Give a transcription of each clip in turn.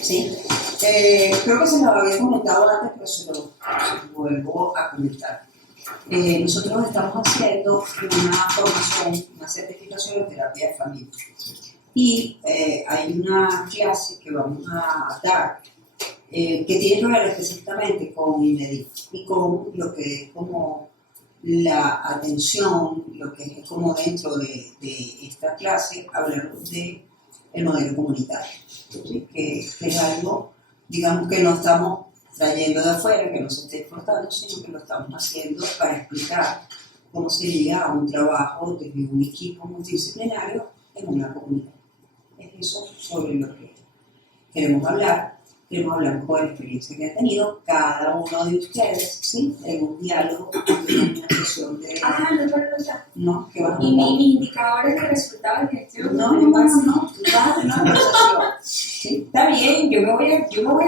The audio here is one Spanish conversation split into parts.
Sí. Creo que se lo había comentado antes, pero se lo vuelvo a comentar. Nosotros estamos haciendo una formación, una certificación de terapia de familia. Y hay una clase que vamos a dar que tiene que ver específicamente con INEDI y con lo que es como la atención, lo que es como dentro de esta clase, hablar de el modelo comunitario, ¿sí? que es algo, digamos, que no estamos trayendo de afuera, que no se esté exportando, sino que lo estamos haciendo para explicar cómo se llega a un trabajo desde un equipo multidisciplinario en una comunidad. Es eso sobre lo que queremos hablar. Queremos hablar un poco de la experiencia que ha tenido cada uno de ustedes, ¿sí? En un diálogo, en una sesión de... No, ¿qué vas a hablar? ¿Y mis indicadores de resultados de gestión? No, vas a tener una conversación. ¿Sí? Está bien, yo me voy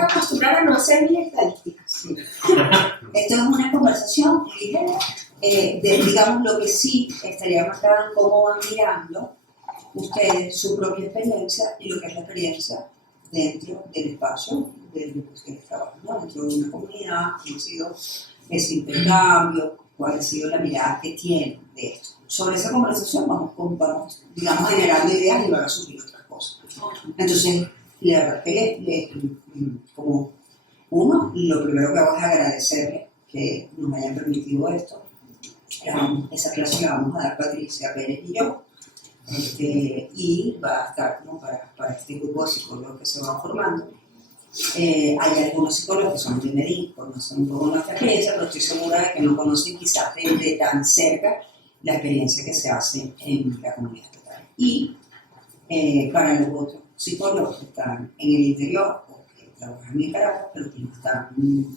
a acostumbrar a no hacer mis estadísticas. Sí. Esto es una conversación ligera, digamos, lo que sí estaría marcado en cómo van mirando ustedes su propia experiencia y lo que es la experiencia dentro del espacio del que ustedes trabajan, ¿no? Dentro de una comunidad, cómo ha sido ese intercambio, cuál ha sido la mirada que tienen de esto. Sobre esa conversación vamos digamos, generando ideas y van a surgir otras cosas. Entonces, la verdad que como uno, lo primero que hago es agradecerles que nos hayan permitido esto. Esa clase la vamos a dar Patricia Pérez y yo. Y va a estar como para este grupo de psicólogos que se van formando. Hay algunos psicólogos que son de Medellín, conocen un poco nuestra experiencia, pero estoy segura de que no conocen quizás de tan cerca la experiencia que se hace en la comunidad estatal. Y para los otros psicólogos que están en el interior o que trabajan en Caracas, pero que no están,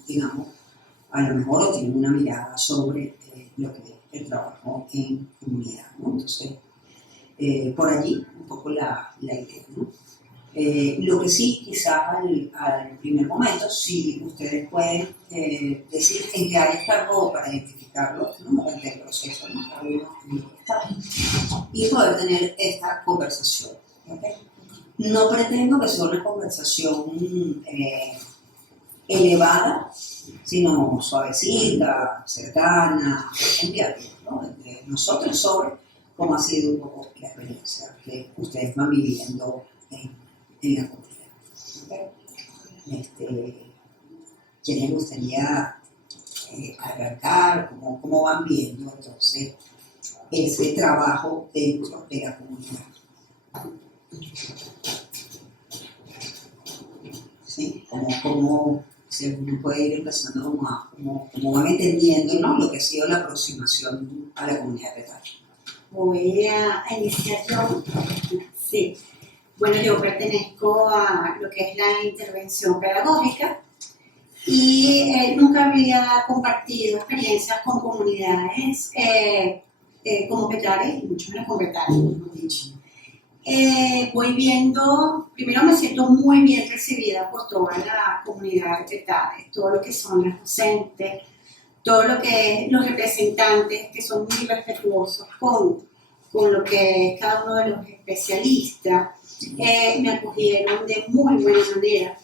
digamos, a lo mejor o tienen una mirada sobre lo que es el trabajo en comunidad, ¿no? Entonces, por allí un poco la idea, ¿no? Lo que sí, quizás al primer momento, si ustedes pueden decir en qué área están o para identificarlo, ¿no? Durante el proceso, ¿no? Cada uno en lo que está, y poder tener esta conversación, ¿okay? No pretendo que sea una conversación elevada, sino suavecita, cercana, un diálogo, ¿no? De nosotros sobre cómo ha sido un poco la experiencia que ustedes van viviendo en la comunidad. ¿Okay? ¿Quién les gustaría arrancar? ¿Cómo van viendo entonces ese trabajo dentro de la comunidad? ¿Sí? ¿Cómo se puede ir empezando como van entendiendo, ¿no? Lo que ha sido la aproximación a la comunidad de tal? Voy a iniciar yo. Sí. Bueno, yo pertenezco a lo que es la intervención pedagógica y nunca había compartido experiencias con comunidades como Petare, y mucho menos con Petare, mejor dicho. Voy viendo, primero me siento muy bien recibida por toda la comunidad de Petare, todo lo que son las docentes, todo lo que es los representantes que son muy respetuosos con lo que es cada uno de los especialistas. Me acogieron de muy buena manera.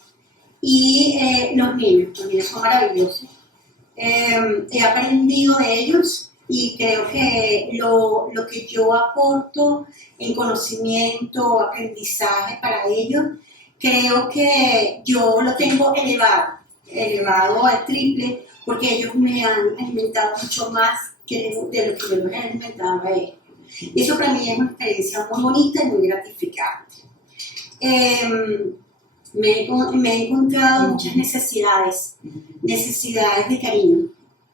Y los niños son maravillosos. He aprendido de ellos y creo que lo que yo aporto en conocimiento, aprendizaje para ellos, creo que yo lo tengo elevado al triple, porque ellos me han alimentado mucho más de lo que yo los he alimentado a ellos. Y eso para mí es una experiencia muy bonita y muy gratificante. Me he encontrado muchas necesidades de cariño,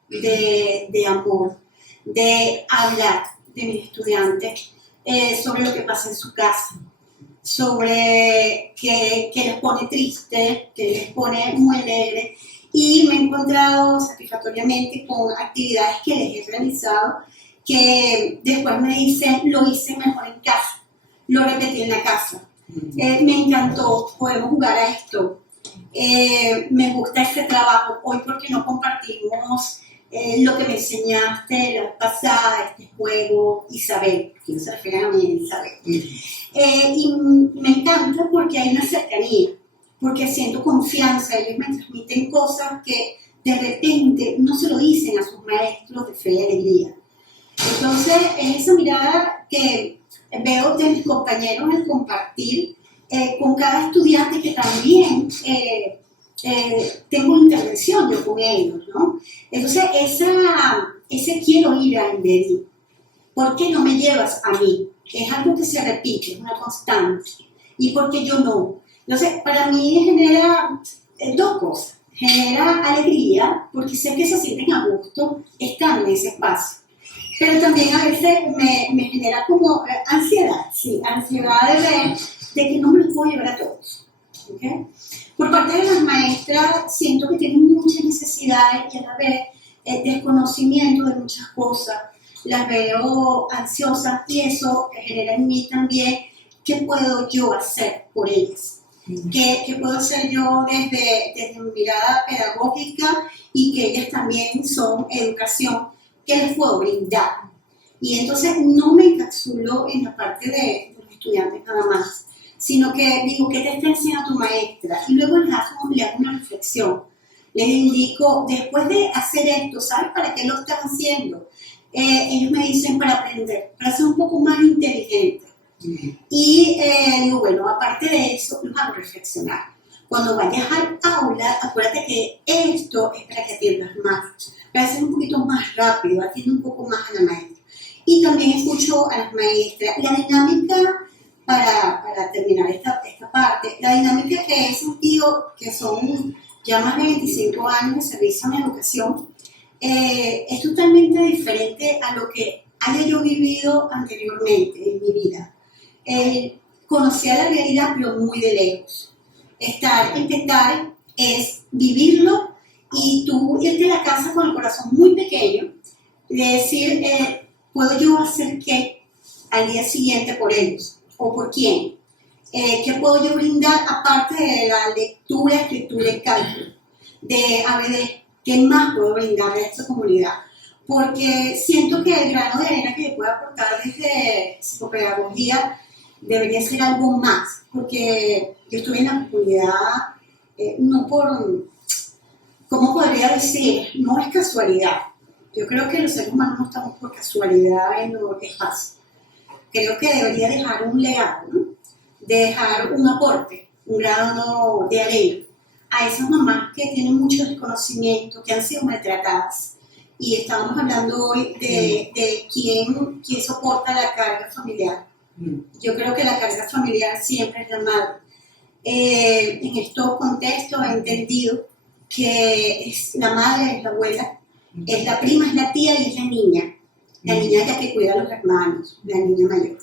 de amor, de hablar de mis estudiantes sobre lo que pasa en su casa, sobre qué les pone triste, qué les pone muy alegre, y me he encontrado satisfactoriamente con actividades que les he realizado que después me dicen, lo hice mejor en casa, lo repetí en la casa. Me encantó, podemos jugar a esto. Me gusta este trabajo. Hoy, porque no compartimos lo que me enseñaste la vez pasada, este juego, Isabel, que no se refiere a mí, Isabel. Y me encanta porque hay una cercanía. porque siento confianza, ellos me transmiten cosas que de repente no se lo dicen a sus maestros de fe y alegría. Entonces, es esa mirada que veo de mis compañeros en compartir con cada estudiante que también tengo intervención yo con ellos, ¿no? Entonces, ese quiero ir a Inverí. ¿Por qué no me llevas a mí? Es algo que se repite, es una constante. ¿Y por qué yo no? Entonces, para mí genera dos cosas. Genera alegría, porque sé que se sienten a gusto estando en ese espacio. Pero también a veces me genera como ansiedad, sí, ansiedad de ver de que no me los puedo llevar a todos. ¿Okay? Por parte de las maestras, siento que tienen muchas necesidades y a la vez desconocimiento de muchas cosas. Las veo ansiosas y eso genera en mí también qué puedo yo hacer por ellas. ¿Qué puedo hacer yo desde mi mirada pedagógica y que ellas también son educación? ¿Qué les puedo brindar? Y entonces no me encapsulo en la parte de los estudiantes nada más, sino que digo, ¿qué te está enseñando tu maestra? Y luego les hago una reflexión. Les indico, después de hacer esto, ¿sabes para qué lo estás haciendo? Ellos me dicen para aprender, para ser un poco más inteligente. Y digo, bueno, aparte de eso, los hago reflexionar. Cuando vayas al aula, acuérdate que esto es para que atiendas más, para ser un poquito más rápido, atiende un poco más a la maestra. Y también escucho a las maestras. La dinámica, para terminar esta parte, la dinámica que he sentido, que son ya más de 25 años de servicio en educación, es totalmente diferente a lo que haya yo vivido anteriormente en mi vida. Conocía la realidad, pero muy de lejos. Intentar es vivirlo y tú irte a la casa con el corazón muy pequeño, de decir, ¿puedo yo hacer qué al día siguiente por ellos? ¿O por quién? ¿Qué puedo yo brindar aparte de la lectura, escritura y cálculo? De ABD, ¿qué más puedo brindar a esta comunidad? Porque siento que el grano de arena que yo puedo aportar desde psicopedagogía debería ser algo más, porque yo estuve en la comunidad no por, ¿cómo podría decir? No es casualidad. Yo creo que los seres humanos no estamos por casualidad en los espacios. Creo que debería dejar un legado, ¿no? Dejar un aporte, un grano de arena a esas mamás que tienen mucho desconocimiento, que han sido maltratadas. Y estamos hablando hoy de quién soporta la carga familiar. Yo creo que la carga familiar siempre es la madre. En estos contextos he entendido que es la madre, es la abuela, es la prima, es la tía y es la niña. La niña es la que cuida a los hermanos, la niña mayor.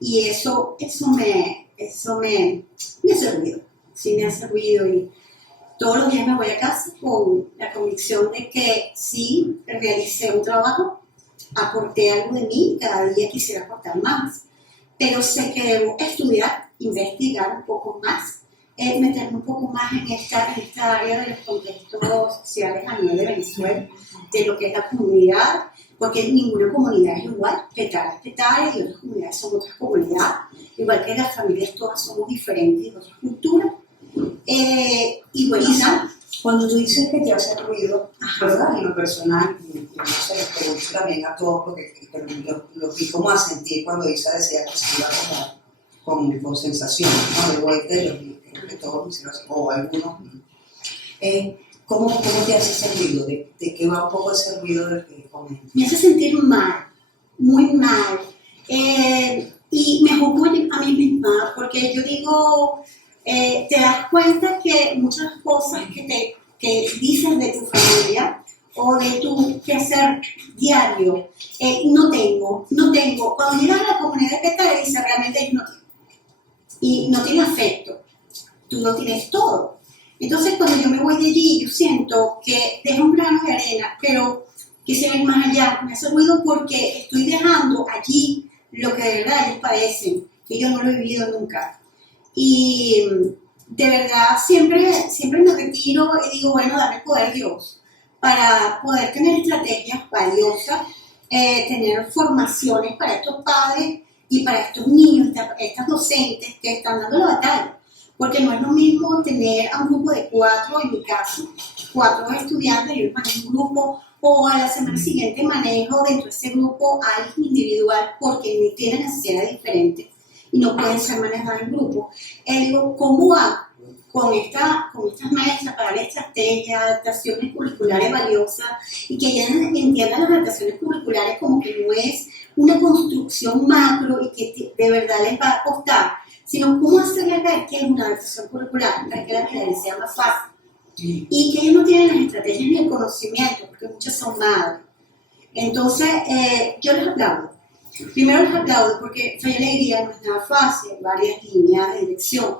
Y eso me ha servido. Sí me ha servido y todos los días me voy a casa con la convicción de que sí realicé un trabajo, aporté algo de mí, cada día quisiera aportar más. Pero sé que debo estudiar, investigar un poco más, meterme un poco más en esta área de los contextos sociales a nivel de Venezuela, de lo que es la comunidad, porque ninguna comunidad es igual, Petare es Petare y otras comunidades son otras comunidades, igual que las familias todas somos diferentes de otras culturas. Y bueno, Isa, cuando tú dices que te hace ruido, ¿verdad? En lo personal, y no sé, les pregunto también a todos, porque lo vi como a sentir cuando Isa decía que se iba como con sensación, ¿no? De vuelta, y los vi, creo que todos me hicieron así, o algunos. ¿Cómo te hace ese ruido? ¿De qué va un poco ese ruido del que comentas? me hace sentir mal, muy mal. Y me juzgo a mí misma, porque yo digo, te das cuenta que muchas cosas que dices de tu familia o de tu quehacer diario, no tengo. Cuando llegas a la comunidad de Petare, dices realmente ellos no tienen. Y no tienen afecto, tú no tienes todo. Entonces cuando yo me voy de allí, yo siento que dejo un grano de arena, pero quisiera ir más allá. Me hace ruido porque estoy dejando allí lo que de verdad ellos padecen, que yo no lo he vivido nunca. Y de verdad siempre me retiro y digo, bueno, dame poder Dios, para poder tener estrategias valiosas, tener formaciones para estos padres y para estos niños, estas docentes que están dando la batalla. porque no es lo mismo tener a un grupo de 4, en mi caso, 4 estudiantes, yo manejo un grupo, o a la semana siguiente manejo dentro de ese grupo a alguien individual porque tienen necesidades diferentes y no pueden ser manejados en grupo. Digo, ¿cómo hago con estas maestras para la estrategia, adaptaciones curriculares valiosas y que ellas entiendan las adaptaciones curriculares como que no es una construcción macro y que de verdad les va a costar, sino cómo hacerles ver que es una adaptación curricular para que la vida sea más fácil? Y que ellos no tienen las estrategias ni el conocimiento, porque muchas son madres. Entonces, yo les aplaudo. Primero les aplaudo porque Fe y Alegría no es nada fácil, varias líneas de dirección.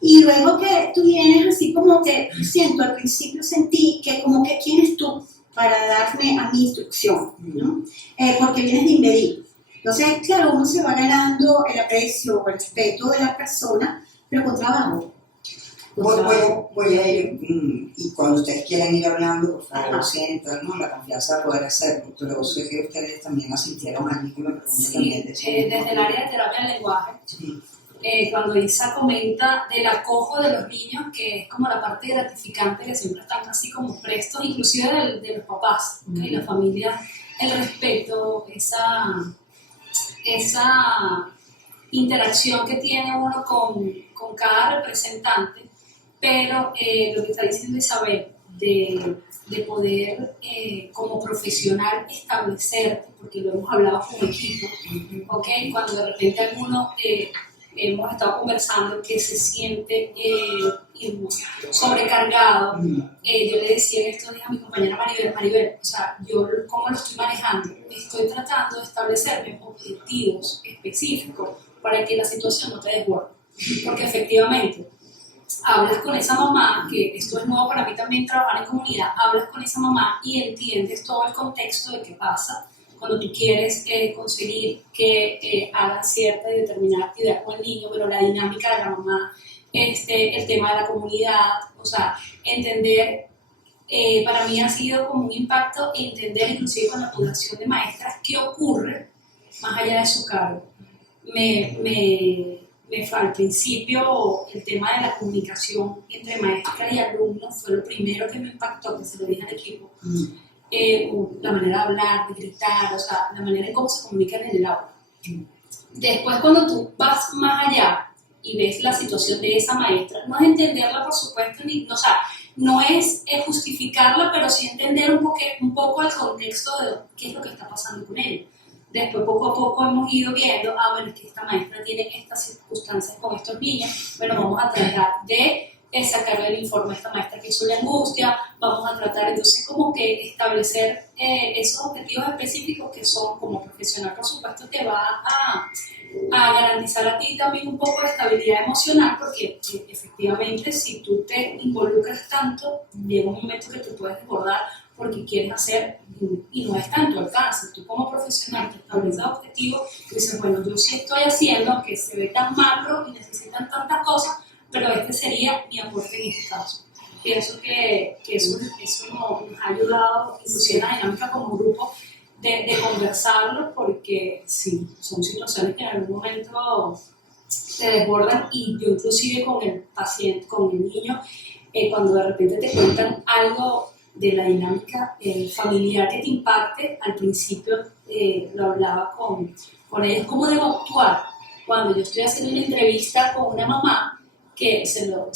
Y luego que tú vienes así como que, siento, al principio sentí que como que ¿quién es tú para darme a mi instrucción? ¿No? Porque vienes de impedir. Entonces, claro, uno se va ganando el aprecio o el respeto de la persona, pero con trabajo. Voy a ir, y cuando ustedes quieran ir hablando, por favor, sientan, ¿no?, la confianza de poder hacerlo, pero sé que ustedes también asintieron allí con la pregunta también de eso. Desde el área de terapia del lenguaje, cuando Isa comenta del acojo de los niños, que es como la parte gratificante, que siempre están así como prestos, inclusive de los papás, ¿okay? La familia, el respeto, esa interacción que tiene uno con cada representante. Pero lo que está diciendo Isabel, de poder como profesional establecerte, porque lo hemos hablado como equipo, ¿okay? Cuando de repente alguno hemos estado conversando que se siente sobrecargado, yo le decía en estos días a mi compañera Maribel, o sea, yo cómo lo estoy manejando, estoy tratando de establecerme objetivos específicos para que la situación no te desborde, porque efectivamente hablas con esa mamá, que esto es nuevo para mí también trabajar en comunidad, hablas con esa mamá y entiendes todo el contexto de qué pasa cuando tú quieres conseguir que hagan cierta y determinada actividad con el niño, pero la dinámica de la mamá, el tema de la comunidad, o sea, entender, para mí ha sido como un impacto entender inclusive con la población de maestras qué ocurre más allá de su cargo. Al principio el tema de la comunicación entre maestra y alumno fue lo primero que me impactó, que se lo dije al equipo. La manera de hablar, de gritar, o sea, la manera en cómo se comunican en el aula. Después, cuando tú vas más allá y ves la situación de esa maestra, no es entenderla, por supuesto, o sea, no es justificarla, pero sí entender un poco el contexto de qué es lo que está pasando con ella. Después, poco a poco, hemos ido viendo, bueno, es que esta maestra tiene estas circunstancias con estos niños, bueno, vamos a tratar de sacarle el informe a esta maestra que eso le angustia, vamos a tratar entonces como que establecer esos objetivos específicos que son, como profesional, por supuesto, te va a garantizar a ti también un poco de estabilidad emocional, porque efectivamente si tú te involucras tanto, llega un momento que te puedes desbordar porque quieres hacer y no está en tu alcance. Tú como profesional te estableces objetivos y dices, bueno, yo sí estoy haciendo, aunque se ve tan macro y necesitan tantas cosas, pero este sería mi aporte en este caso. Pienso que eso nos ha ayudado, inclusive en la dinámica como grupo, de conversarlo, porque sí, son situaciones que en algún momento te desbordan, y yo inclusive con el paciente, con el niño, cuando de repente te cuentan algo de la dinámica familiar que te impacte, al principio lo hablaba con ellos, cómo debo actuar cuando yo estoy haciendo una entrevista con una mamá, que se lo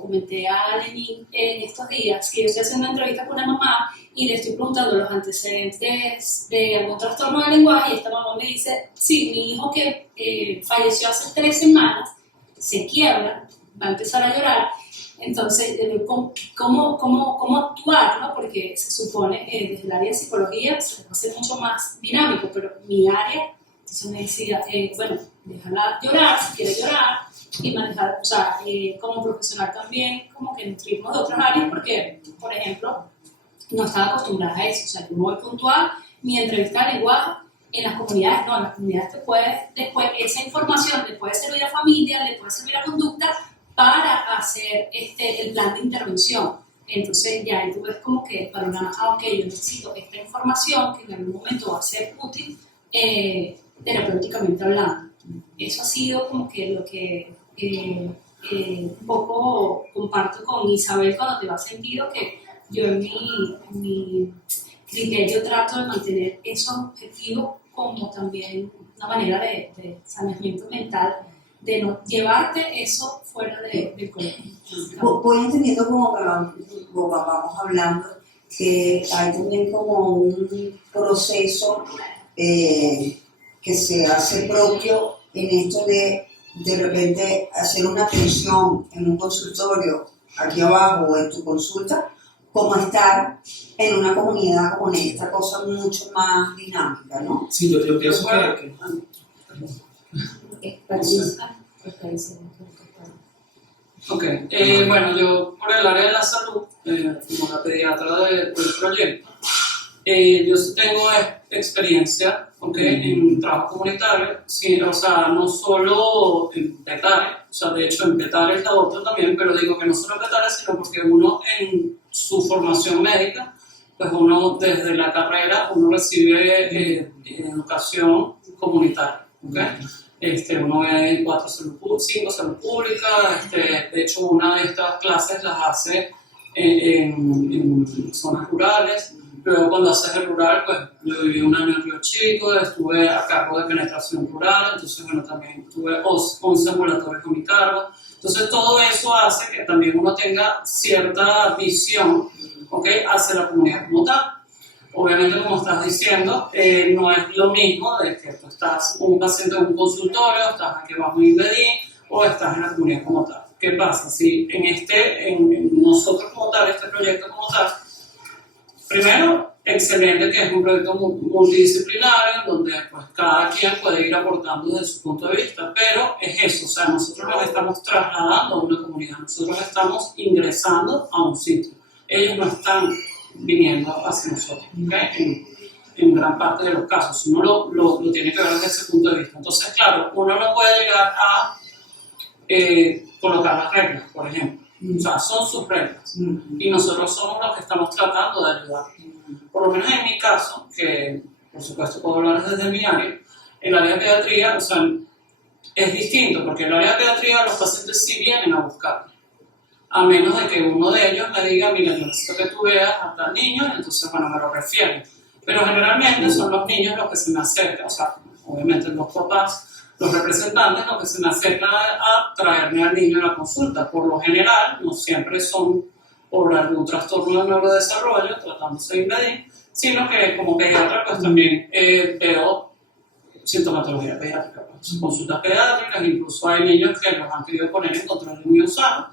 comenté a Lenín en estos días, que yo estoy haciendo una entrevista con una mamá y le estoy preguntando los antecedentes de algún trastorno del lenguaje, y esta mamá me dice, sí, mi hijo que falleció hace 3 semanas, se quiebra, va a empezar a llorar. Entonces, ¿cómo actuar? ¿No? Porque se supone desde el área de psicología se va a hacer mucho más dinámico, pero mi área, entonces me decía, bueno, déjala llorar si quiere llorar, y manejar, o sea, como profesional también, como que nutrirnos de otras áreas, porque, por ejemplo, no estaba acostumbrada a eso. O sea, yo me voy puntual, mi entrevista de lenguaje, en las comunidades no, en las comunidades te puede, después esa información le puede servir a familia, le puede servir a conducta, para hacer el plan de intervención. Entonces ya tú ves como que para una, ok, yo necesito esta información que en algún momento va a ser útil terapéuticamente hablando. Eso ha sido como que lo que un poco comparto con Isabel cuando te va sentido que yo en mi criterio trato de mantener esos objetivos como también una manera de saneamiento mental, de no llevarte eso fuera del colegio. Voy entendiendo como vamos hablando que hay también como un proceso que se hace propio en esto de repente hacer una atención en un consultorio aquí abajo o en tu consulta, como estar en una comunidad como en esta cosa mucho más dinámica, ¿no? Sí, yo pienso que ok, bueno, yo por el área de la salud, como la pediatra del proyecto, yo sí tengo experiencia en trabajo comunitario, sí, o sea, no solo en Petare, o sea, de hecho en Petare es la otra también, pero digo que no solo en Petare, sino porque uno en su formación médica, pues uno desde la carrera, uno recibe educación comunitaria, ¿ok? Uno ve 5 salud pública, de hecho una de estas clases las hace en zonas rurales. Luego cuando haces el rural, pues yo viví un año en Río Chico, estuve a cargo de penetración rural, entonces bueno, también tuve 11 ambulatorios a mi cargo. Entonces todo eso hace que también uno tenga cierta visión, hacia la comunidad como tal. Obviamente, como estás diciendo, no es lo mismo de que tú estás un paciente en un consultorio, estás aquí bajo un IBD o estás en la comunidad como tal. ¿Qué pasa? Si en nosotros como tal, este proyecto como tal, primero, excelente que es un proyecto multidisciplinario en donde pues, cada quien puede ir aportando desde su punto de vista, pero es eso, o sea, nosotros nos estamos trasladando a una comunidad, nosotros estamos ingresando a un sitio, ellos no están viniendo hacia nosotros, en gran parte de los casos, uno lo tiene que ver desde ese punto de vista. Entonces, claro, uno no puede llegar a colocar las reglas, por ejemplo. O sea, son sus reglas. Y nosotros somos los que estamos tratando de ayudar. Por lo menos en mi caso, que por supuesto puedo hablar desde mi área, el área de pediatría, o sea, es distinto, porque el área de pediatría los pacientes sí vienen a buscar. A menos de que uno de ellos me diga, mira, yo necesito que tú veas a tal niño, y entonces, bueno, me lo refieren. Pero generalmente son los niños los que se me acercan, o sea, obviamente los papás, los representantes, los que se me acercan a traerme al niño a la consulta. Por lo general, no siempre son por algún trastorno de neurodesarrollo, tratándose de IBD, sino que como pediatra, pues también veo sintomatología pediátrica, pues, consultas pediátricas, incluso hay niños que los han querido poner en control inmunológico,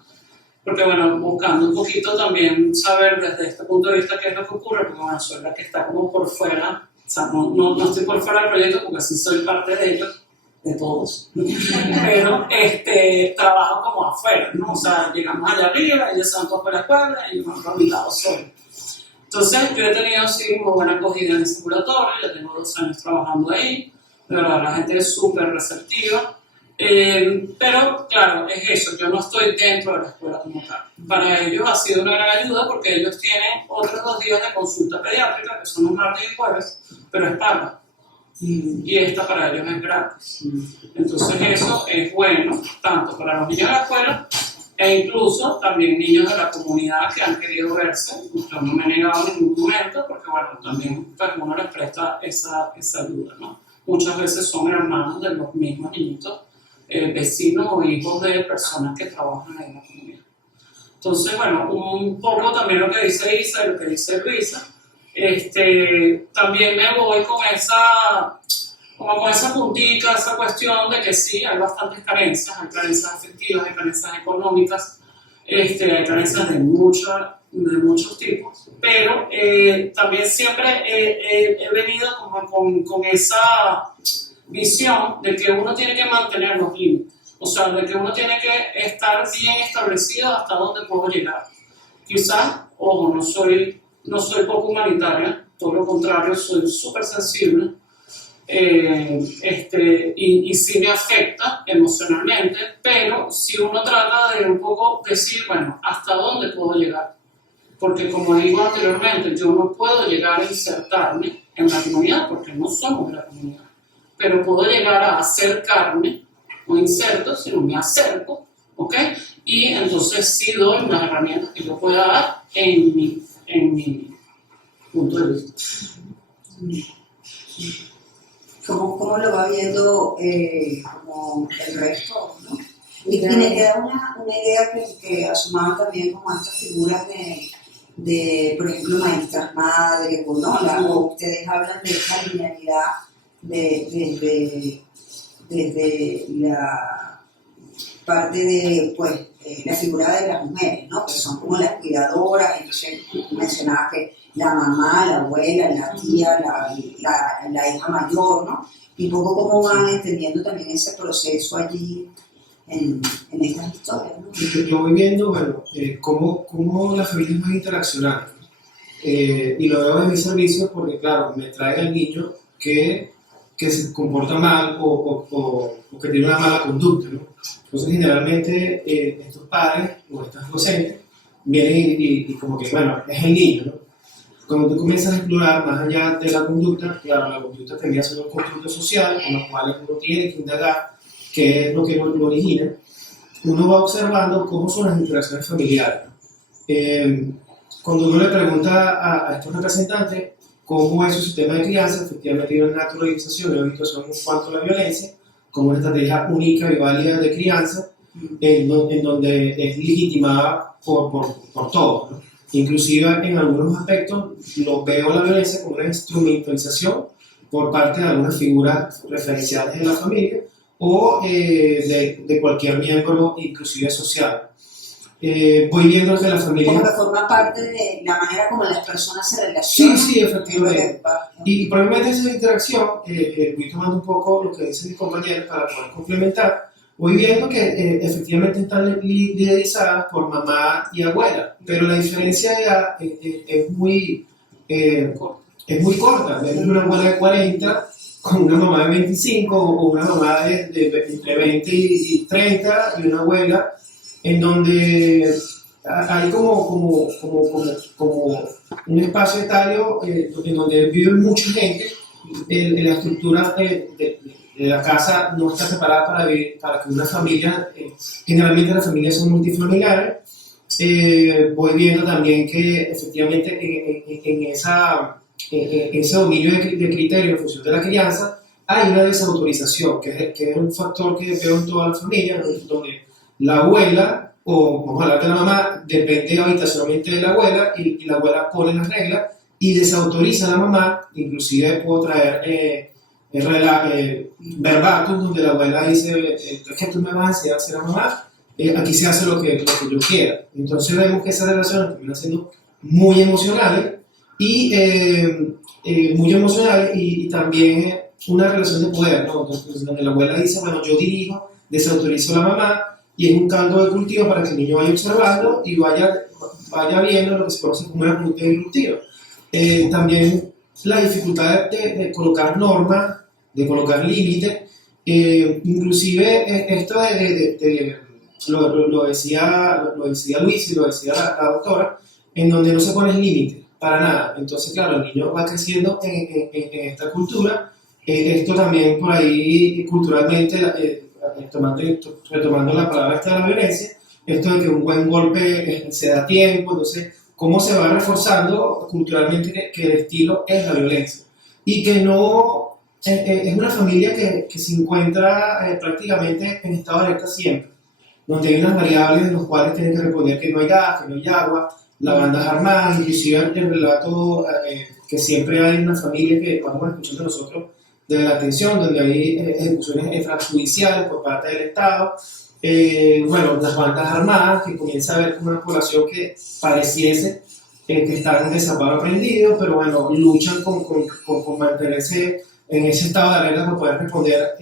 porque bueno, buscando un poquito también saber desde este punto de vista qué es lo que ocurre, porque bueno, soy la que está como por fuera, o sea, no estoy por fuera del proyecto porque sí soy parte de ellos, de todos, pero trabajo como afuera, ¿no? O sea, llegamos allá arriba, ellos se van todos por la escuela y yo me he invitado solo. Entonces, yo he tenido sí muy buena acogida en ese ambulatorio, ya tengo 2 años trabajando ahí, de verdad la gente es súper receptiva. Pero claro, es eso, yo no estoy dentro de la escuela como tal. Para ellos ha sido una gran ayuda porque ellos tienen otros 2 días de consulta pediátrica, que son los martes y jueves, pero es paga. Y esta para ellos es gratis. Entonces eso es bueno, tanto para los niños de la escuela e incluso también niños de la comunidad que han querido verse. Yo no me he negado en ningún momento porque bueno, también pues, uno les presta esa ayuda, ¿no? Muchas veces son hermanos de los mismos niñitos, vecinos o hijos de personas que trabajan en la comunidad. Entonces, bueno, un poco también lo que dice Isa y lo que dice Luisa, también me voy con esa puntica, esa cuestión de que sí, hay bastantes carencias, hay carencias afectivas, hay carencias económicas, hay carencias de muchos tipos, pero también siempre he venido como con esa visión de que uno tiene que mantener los límites, o sea, de que uno tiene que estar bien establecido hasta dónde puedo llegar. Quizás, ojo, no soy poco humanitaria, todo lo contrario, soy súper sensible, y sí me afecta emocionalmente, pero si uno trata de un poco decir, bueno, hasta dónde puedo llegar, porque como digo anteriormente, yo no puedo llegar a insertarme en la comunidad porque no somos de la comunidad, pero puedo llegar a acercarme, no inserto, sino me acerco ¿ok? Y entonces sí doy las herramientas que yo pueda dar en mi punto de vista. ¿Cómo lo va viendo como el resto, ¿no? Y me queda una idea que asumaba también como estas figuras de, por ejemplo, maestras madres, o no, o ustedes hablan de esta linealidad desde la parte de, pues, la figura de las mujeres, ¿no? Que son como las cuidadoras, entonces mencionaba que la mamá, la abuela, la tía, la hija mayor, ¿no? Y un poco cómo van entendiendo también ese proceso allí en estas historias, ¿no? Yo voy viendo, bueno, cómo las familias van interaccionando. Y lo veo en mi servicio porque, claro, me trae al niño que se comporta mal o que tiene una mala conducta, ¿no? Entonces, generalmente, estos padres o estas docentes vienen y como que, bueno, es el niño, ¿no? Cuando tú comienzas a explorar más allá de la conducta, claro, la conducta tendría que ser un constructo social con los cuales uno tiene que indagar qué es lo que lo origina. Uno va observando cómo son las interacciones familiares. Cuando uno le pregunta a estos representantes cómo es su sistema de crianza, efectivamente hay una naturalización y una habituación en cuanto a la violencia, como una estrategia única y válida de crianza, en donde es legitimada por todos, ¿no? Inclusive en algunos aspectos lo veo la violencia como una instrumentalización por parte de algunas figuras referenciales de la familia o de cualquier miembro, inclusive social. Voy viendo que la familia... Como que forma parte de la manera como las personas se relacionan. Sí, efectivamente. Y probablemente esa interacción, voy tomando un poco lo que dice mi compañero para poder complementar, voy viendo que efectivamente están liderizadas por mamá y abuela, pero la diferencia de edad es muy corta. Es una abuela de 40 con una mamá de 25 o una mamá de entre 20 y 30 y una abuela en donde hay como un espacio etario en donde vive mucha gente. La estructura de la casa no está preparada para que una familia, generalmente las familias son multifamiliares. Voy viendo también que efectivamente en ese dominio de criterio en función de la crianza hay una desautorización, que es un factor que veo en toda la familia, donde la abuela, o vamos a hablar de la mamá, depende habitacionalmente de la abuela y la abuela pone las reglas y desautoriza a la mamá. Inclusive puedo traer verbatim donde la abuela dice, es que tú me vas a enseñar a ser la mamá, aquí se hace lo que yo quiera. Entonces vemos que esas relaciones terminan siendo muy emocionales y también una relación de poder, ¿no? Entonces, donde la abuela dice, bueno, yo dirijo, desautorizo a la mamá, y es un caldo de cultivo para que el niño vaya observando y vaya viendo lo que se conoce como una conducta disruptiva. También la dificultad de colocar normas, de colocar límites, inclusive esto lo decía Luis y lo decía la doctora, en donde no se ponen límites para nada. Entonces, claro, el niño va creciendo en esta cultura. Esto también por ahí culturalmente, retomando la palabra esta de la violencia, esto de que un buen golpe se da tiempo, entonces cómo se va reforzando culturalmente que el estilo es la violencia y que no es una familia que se encuentra prácticamente en estado de alerta siempre, donde hay unas variables en las cuales tienen que responder que no hay gas, que no hay agua, la bandas armadas, inclusive el relato que siempre hay en una familia que vamos escuchando nosotros de la atención, donde hay ejecuciones extrajudiciales por parte del Estado, las bandas armadas, que comienza a ver como una población que pareciese que están en desamparo aprendido, pero bueno, luchan con mantenerse en ese estado de alerta para poder responder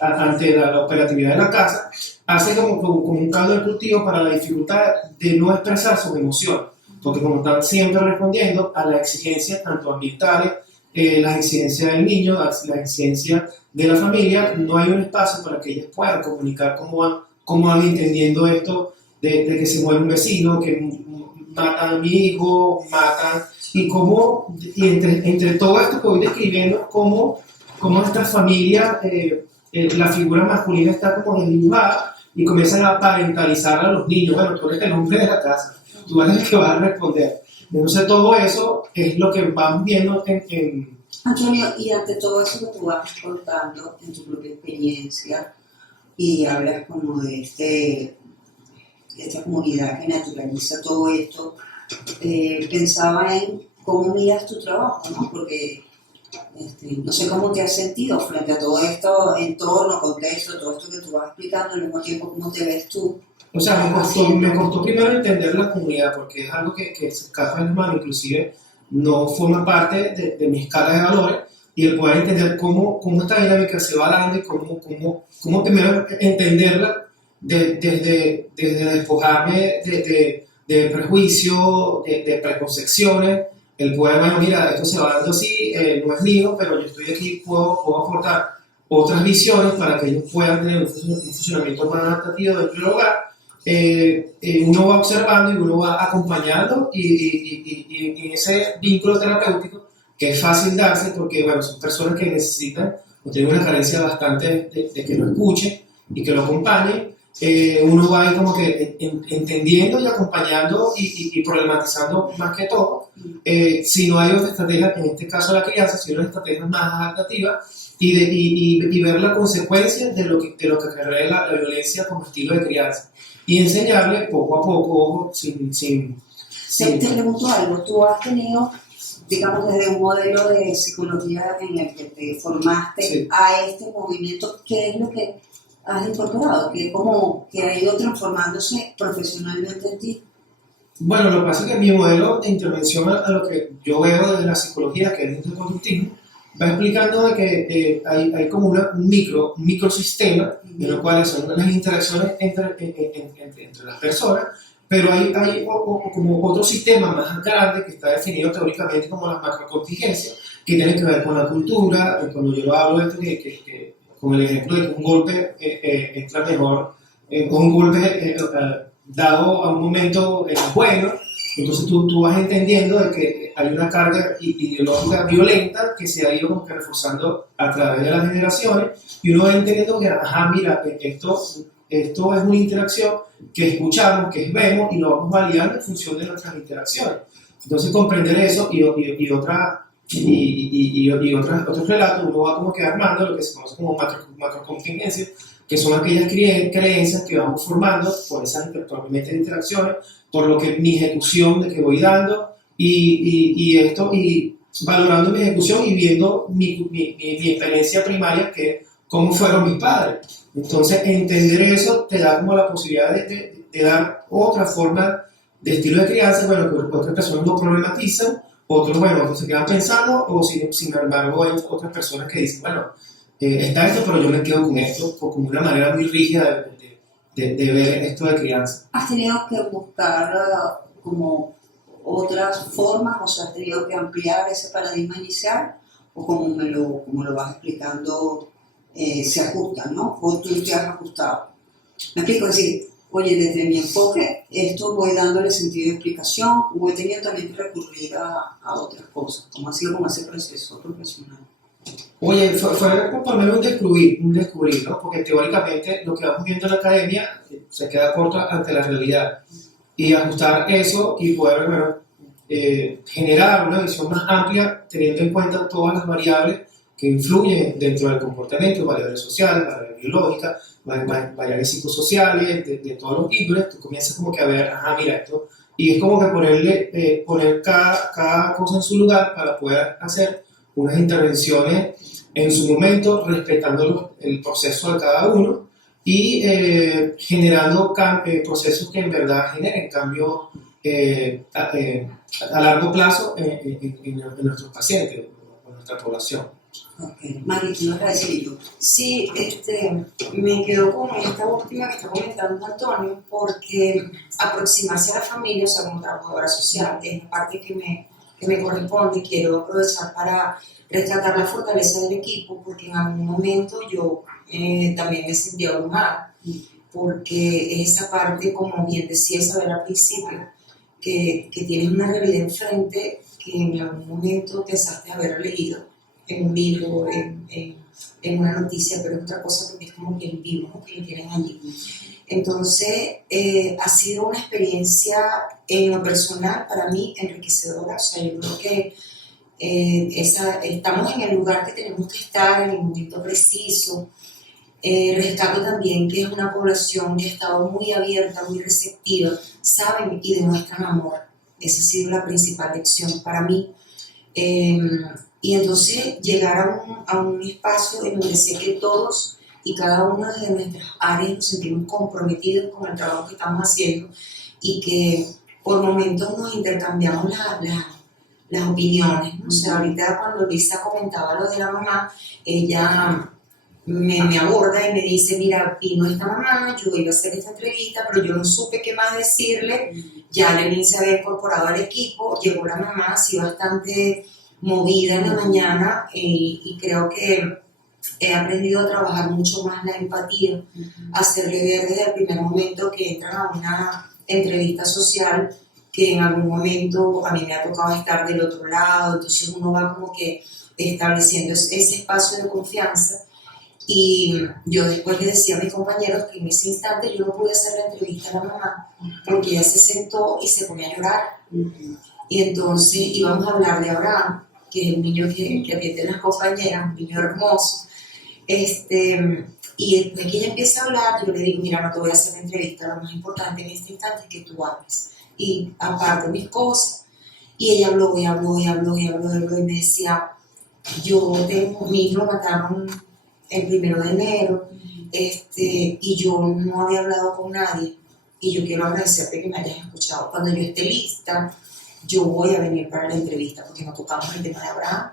ante la operatividad de la casa, hace como un caldo de cultivo para la dificultad de no expresar sus emociones, porque como están siempre respondiendo a las exigencias tanto ambientales, las exigencias del niño, las exigencias de la familia, no hay un espacio para que ellas puedan comunicar cómo van entendiendo esto de que se muere un vecino, que matan a mi hijo, y entre todo esto que voy describiendo, cómo esta familia, la figura masculina está como desdibujada, y comienzan a parentalizar a los niños. Bueno, tú eres el hombre de la casa, tú eres el que vas a responder. Entonces todo eso es lo que vamos viendo en Antonio, y ante todo eso que tú vas contando en tu propia experiencia y hablas como de esta comunidad que naturaliza todo esto, pensaba en cómo miras tu trabajo, ¿no? Porque no sé cómo te has sentido frente a todo esto, entorno, contexto, todo esto que tú vas explicando, al mismo tiempo cómo te ves tú. O sea, me costó primero entender la comunidad, porque es algo que se escapa en mano, inclusive no forma parte de mi escala de valores, y el poder entender cómo esta dinámica se va dando y cómo primero entenderla desde despojarme de prejuicios, de preconcepciones, el poder, bueno, mira, esto se va dando así, no es mío, pero yo estoy aquí, puedo aportar otras visiones para que ellos puedan tener un funcionamiento más adaptativo dentro del hogar. Uno va observando y uno va acompañando y ese vínculo terapéutico que es fácil darse porque, bueno, son personas que necesitan o tienen una carencia bastante de que lo escuchen y que lo acompañen. Uno va ahí como que entendiendo y acompañando y problematizando más que todo. Si no hay otra estrategia, en este caso la crianza, si hay una estrategia más adaptativa y ver la consecuencia de lo que acarrea la violencia como estilo de crianza y enseñarle poco a poco Te pregunto algo, tú has tenido, digamos, desde un modelo de psicología en el que te formaste Sí. a este movimiento, ¿qué es lo que has incorporado? Que ha ido transformándose profesionalmente en ti. Bueno, lo que pasa es que mi modelo de intervención a lo que yo veo desde la psicología, que es el interconductismo, va explicando de que hay como un microsistema, en los cuales son las interacciones entre las personas, pero hay como otro sistema más grande que está definido teóricamente como las macrocontingencias, que tienen que ver con la cultura. Cuando yo lo hablo de esto, que con el ejemplo de que un golpe entra mejor, un golpe dado a un momento bueno, entonces tú vas entendiendo de que hay una carga ideológica violenta que se ha ido como que reforzando a través de las generaciones, y uno va entendiendo que, ajá, mira, esto es una interacción que escuchamos, que vemos y lo vamos validando en función de nuestras interacciones. Entonces comprender eso y otros relatos, uno va como que armando lo que se conoce como macrocontingencias, que son aquellas creencias que vamos formando por esas propiamente interacciones, por lo que mi ejecución de que voy dando y valorando mi ejecución y viendo mi experiencia primaria, que es cómo fueron mis padres. Entonces entender eso te da como la posibilidad de dar otra forma de estilo de crianza, bueno, que otras personas lo problematizan, otros se quedan pensando, o sin embargo hay otras personas que dicen, bueno, está esto, pero yo me quedo con esto, como una manera muy rígida de ver esto de crianza. ¿Has tenido que buscar como otras formas, o sea, has tenido que ampliar ese paradigma inicial, o como lo vas explicando, se ajusta, ¿no? O tú te has ajustado? Me explico, es decir, oye, desde mi enfoque, esto voy dándole sentido de explicación, voy teniendo también que recurrir a otras cosas, como ha sido como ese proceso profesional. Oye, fue por lo menos un descubrir, ¿no? Porque teóricamente lo que vamos viendo en la academia se queda corto ante la realidad. Y ajustar eso y poder, bueno, generar una visión más amplia teniendo en cuenta todas las variables que influyen dentro del comportamiento, variables sociales, variables biológicas, variables psicosociales, de todos los índoles. Tú comienzas como que a ver, ajá, mira esto, y es como que poner cada cosa en su lugar para poder hacer unas intervenciones en su momento, respetando el proceso de cada uno y generando procesos que en verdad generen cambios a largo plazo en nuestros pacientes, en nuestra población. Okay. Mari, ¿qué vas a decir yo? Sí, me quedo con esta última que está comentando Antonio, porque aproximarse a la familia, o sea, como trabajadora social, que es la parte que me corresponde, quiero aprovechar para rescatar la fortaleza del equipo, porque en algún momento yo también me sentí abrumada, porque es esa parte, como bien decía Isabel al principio, que tienes una realidad enfrente que en algún momento pensaste haber leído en un libro, en en una noticia, pero es otra cosa porque es como que en vivo, ¿no? Que lo tienen allí. Entonces, ha sido una experiencia en lo personal para mí enriquecedora. O sea, yo creo que estamos en el lugar que tenemos que estar, en el momento preciso. Rescato también que es una población que ha estado muy abierta, muy receptiva, saben y demuestran amor. Esa ha sido la principal lección para mí. Y entonces llegar a un espacio en donde sé que todos y cada una de nuestras áreas nos sentimos comprometidos con el trabajo que estamos haciendo y que por momentos nos intercambiamos las opiniones, ¿no? O sea, ahorita cuando Lisa comentaba lo de la mamá, ella me aborda y me dice, mira, vino esta mamá, yo iba a hacer esta entrevista, pero yo no supe qué más decirle, ya Lenín se había incorporado al equipo, llegó la mamá, así bastante movida en la mañana y creo que he aprendido a trabajar mucho más la empatía, hacerle ver desde el primer momento que entran a una entrevista social que en algún momento a mí me ha tocado estar del otro lado, entonces uno va como que estableciendo ese espacio de confianza. Y yo después le decía a mis compañeros que en ese instante yo no pude hacer la entrevista a la mamá porque ella se sentó y se ponía a llorar. Y entonces íbamos a hablar de Abraham, que es el niño que atiende a las compañeras, un niño hermoso. Y después que ella empieza a hablar, yo le digo, mira, no te voy a hacer la entrevista, lo más importante en este instante es que tú hables. Y aparte mis cosas. Y ella habló y me decía, mi hijo lo mataron el 1 de enero, y yo no había hablado con nadie, y yo quiero agradecerte que me hayas escuchado. Cuando yo esté lista, yo voy a venir para la entrevista, porque no tocamos el tema de Abraham.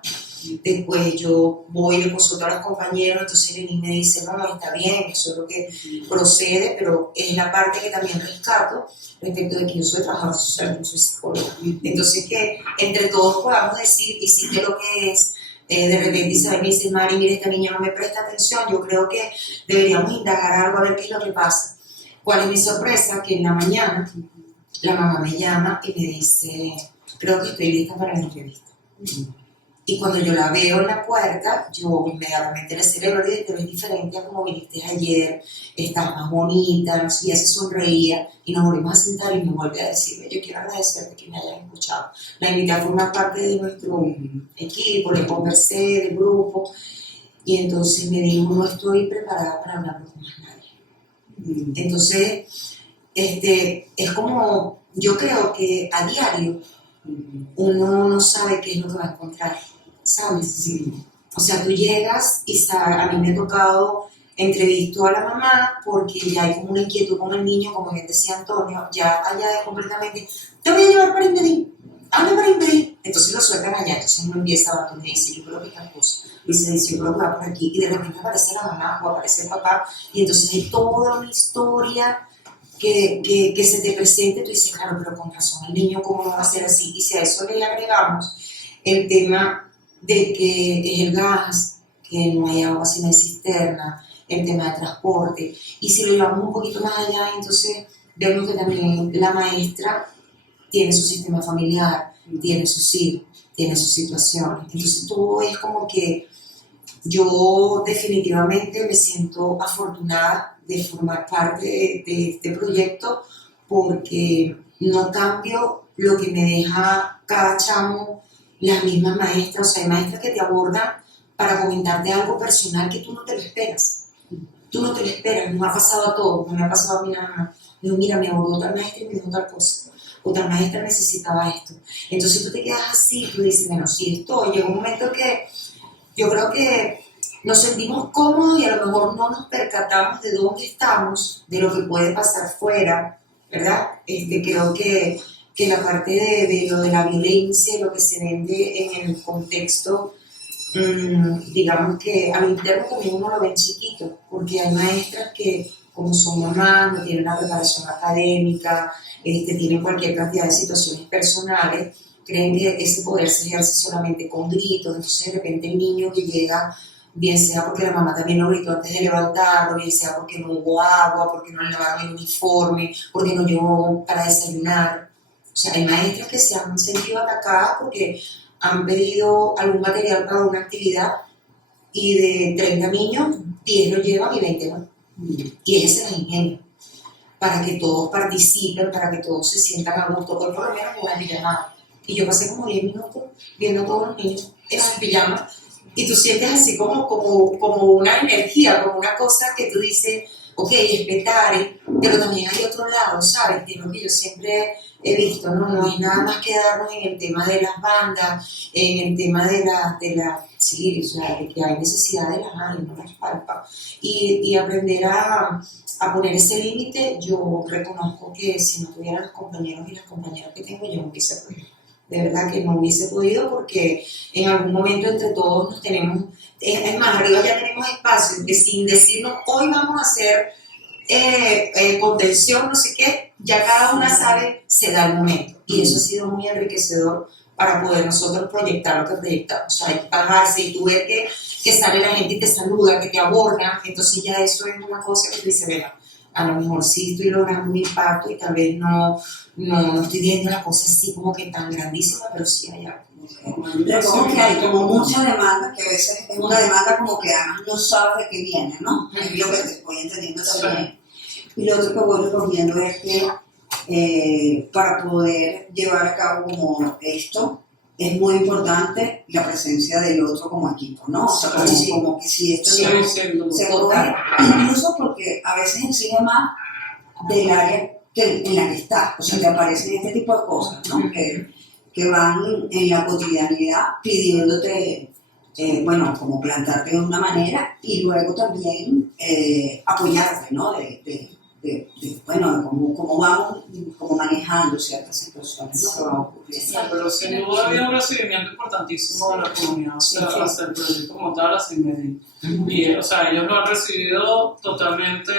Después yo voy y le consulto a los compañeros, entonces Lenín me dice, no, está bien, eso es lo que procede, pero es la parte que también rescato respecto de que yo soy trabajadora social, yo soy psicóloga. Entonces que entre todos podamos decir, y sí que lo que es, de repente Isabel me dice, Mari, mira, esta niña no me presta atención, yo creo que deberíamos indagar algo a ver qué es lo que pasa. ¿Cuál es mi sorpresa? Que en la mañana la mamá me llama y me dice, creo que estoy lista para la entrevista. Y cuando yo la veo en la puerta, yo inmediatamente en el cerebro le digo, te ves diferente a como viniste ayer, estás más bonita, no sé, y ella se sonreía y nos volvimos a sentar y me vuelve a decir, yo quiero agradecerte que me hayas escuchado. La invité a formar parte de nuestro equipo, le conversé del grupo y entonces me dijo, no estoy preparada para hablar con más nadie. Entonces, es como, yo creo que a diario uno no sabe qué es lo que va a encontrar, ¿sabes? O sea, tú llegas y a mí me ha tocado entrevisto a la mamá porque ya hay como una inquietud con el niño, como bien decía Antonio, ya allá es completamente, te voy a llevar para impedir, habla para impedir, entonces lo sueltan allá, entonces uno empieza a batir y dice, yo creo que tal cosa, y se dice, yo creo que va por aquí, y de repente aparece la mamá o aparece el papá, y entonces hay toda una historia que se te presente, tú dices, claro, pero con razón, el niño cómo no va a ser así, y si a eso le agregamos el tema de que es el gas, que no hay agua si no hay cisterna, el tema de transporte, y si lo llevamos un poquito más allá, entonces vemos que también la maestra tiene su sistema familiar, tiene sus hijos, tiene sus situaciones, entonces todo es como que yo definitivamente me siento afortunada de formar parte de este proyecto porque no cambio lo que me deja cada chamo, las mismas maestras, o sea, hay maestras que te abordan para comentarte algo personal que tú no te lo esperas. Tú no te lo esperas, nos ha pasado a todos, no me ha pasado a mí nada más. Digo, mira, me abordó tal maestra y me dijo tal cosa. Otra maestra necesitaba esto. Entonces tú te quedas así, tú dices, bueno, sí estoy. Llega un momento que yo creo que nos sentimos cómodos y a lo mejor no nos percatamos de dónde estamos, de lo que puede pasar fuera, ¿verdad? Creo que la parte de lo de la violencia, lo que se vende en el contexto, digamos que a lo interno también uno lo ve chiquito, porque hay maestras que, como son mamás, no tienen la preparación académica, tienen cualquier cantidad de situaciones personales, creen que ese poder se ejerce solamente con gritos, entonces de repente el niño que llega, bien sea porque la mamá también lo gritó antes de levantarlo, bien sea porque no hubo agua, porque no le lavaron el uniforme, porque no llevó para desayunar. O sea, hay maestras que se han sentido atacadas porque han pedido algún material para una actividad y de 30 niños, 10 lo llevan y 20 no. Y ese es el ingenio, para que todos participen, para que todos se sientan a gusto. Hoy por lo menos una pijamada. Y yo pasé como 10 minutos viendo a todos los niños en sus pijamas. Y tú sientes así como una energía, como una cosa que tú dices, ok, espetare, pero también hay otro lado, ¿sabes? Que es lo que yo siempre he visto, ¿no? No es nada más quedarnos en el tema de las bandas, en el tema de sí, o sea, de que hay necesidad de las hay, no las palpa. Y aprender a poner ese límite, yo reconozco que si no tuviera los compañeros y las compañeras que tengo, yo no hubiese podido. De verdad que no hubiese podido porque en algún momento entre todos nos tenemos, es más, arriba ya tenemos espacio, que sin decirnos hoy vamos a hacer contención, no sé qué, ya cada una sabe, se da el momento. Y eso ha sido muy enriquecedor para poder nosotros proyectar lo que proyectamos. O sea, hay que bajarse y tú ver que sale la gente y te saluda, que te aborda, entonces ya eso es una cosa que tú dices, venga, a lo mejor sí estoy logrando un impacto y tal vez no estoy viendo la cosa así como que tan grandísima, pero sí hay algo. Reconozco que hay como mucha demanda, que a veces es una demanda como que además no sabes de qué viene, ¿no? Es lo que te voy entendiendo también. Y lo otro que voy recogiendo es que para poder llevar a cabo como esto, es muy importante la presencia del otro como equipo, ¿no? O sea, como que si esto no se puede, incluso porque a veces exige más del área en la que estás, o sea, que aparecen este tipo de cosas, ¿no? Que van en la cotidianidad pidiéndote, bueno, como plantarte de una manera y luego también apoyarte, ¿no? Bueno, cómo vamos como manejando ciertas situaciones, ¿no? Que van a ocurrir. Sí, pero sin duda había un recibimiento importantísimo de la comunidad hasta el proyecto como tal, así me y, o sea, ellos lo han recibido totalmente.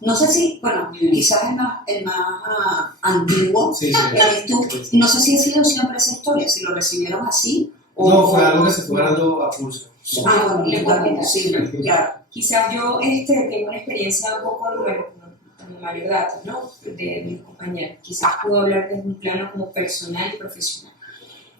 No sé si, bueno, bien. quizás el más antiguo, Sí. eres tú. No sé si ha sido siempre esa historia, si lo recibieron así o... No, fue algo que se fue dando a pulso. Bueno, Le puedo contar. sí, claro. Quizás yo tengo una experiencia un poco, bueno, con mayor datos, ¿no? De mis compañeros. Quizás puedo hablar desde un plano como personal y profesional.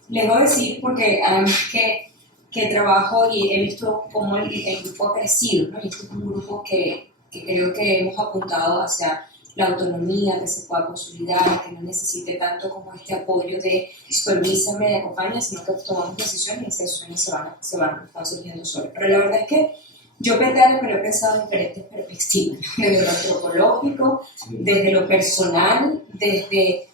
Les voy a decir porque además que trabajo y he visto cómo el grupo ha crecido, ¿no? Y este es un grupo que creo que hemos apuntado hacia la autonomía, que se pueda consolidar, que no necesite tanto como este apoyo de supervísame, de acompaña, sino que tomamos decisiones y esas decisiones van surgiendo solas. Pero la verdad es que yo me lo he pensado en diferentes perspectivas, desde lo antropológico, desde lo personal, desde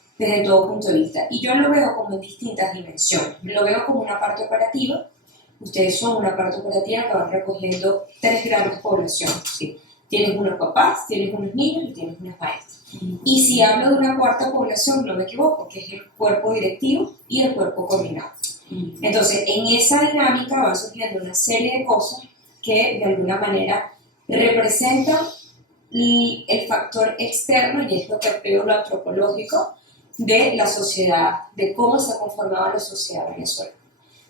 todo punto de vista. Y yo lo veo como en distintas dimensiones. Lo veo como una parte operativa. Ustedes son una parte operativa que van recogiendo 3 grandes poblaciones. ¿Sí? Tienes unos papás, tienes unos niños y tienes unas maestras. Y si hablo de una cuarta población, no me equivoco, que es el cuerpo directivo y el cuerpo coordinado. Entonces, en esa dinámica van surgiendo una serie de cosas que de alguna manera representan el factor externo, y es lo que veo lo antropológico de la sociedad, de cómo se ha conformado la sociedad venezolana.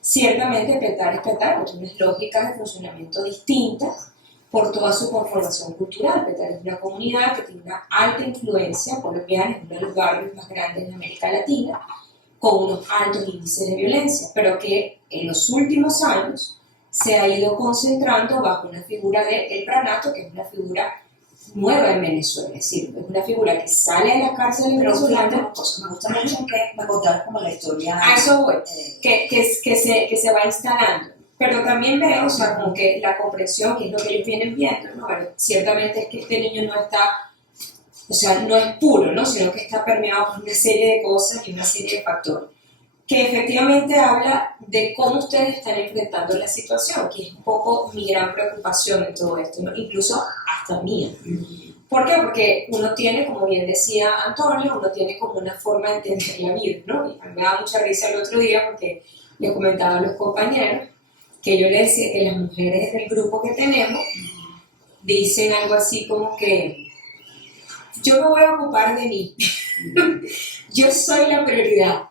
Ciertamente, Petare es Petare, tiene unas lógicas de funcionamiento distintas por toda su conformación cultural. Petare es una comunidad que tiene una alta influencia colombiana, es uno de los barrios más grandes de América Latina, con unos altos índices de violencia, pero que en los últimos años se ha ido concentrando bajo una figura del pranato, que es una figura nueva en Venezuela, es decir, es una figura que sale de las cárceles venezolanas. Me gusta mucho que me contaras como la historia. A eso voy, que se va instalando. Pero también veo, o sea, como que la comprensión, que es lo que ellos vienen viendo, ¿no? Bueno, ciertamente es que este niño no está, o sea, no es puro, ¿no? Sino que está permeado por una serie de cosas y una serie de factores, que efectivamente habla de cómo ustedes están enfrentando la situación, que es un poco mi gran preocupación en todo esto, ¿no? Incluso hasta mía. ¿Por qué? Porque uno tiene, como bien decía Antonio, uno tiene como una forma de entender la vida, ¿no? Y a mí me da mucha risa el otro día porque le comentaba a los compañeros que yo les decía que las mujeres del grupo que tenemos dicen algo así como que yo me voy a ocupar de mí, yo soy la prioridad.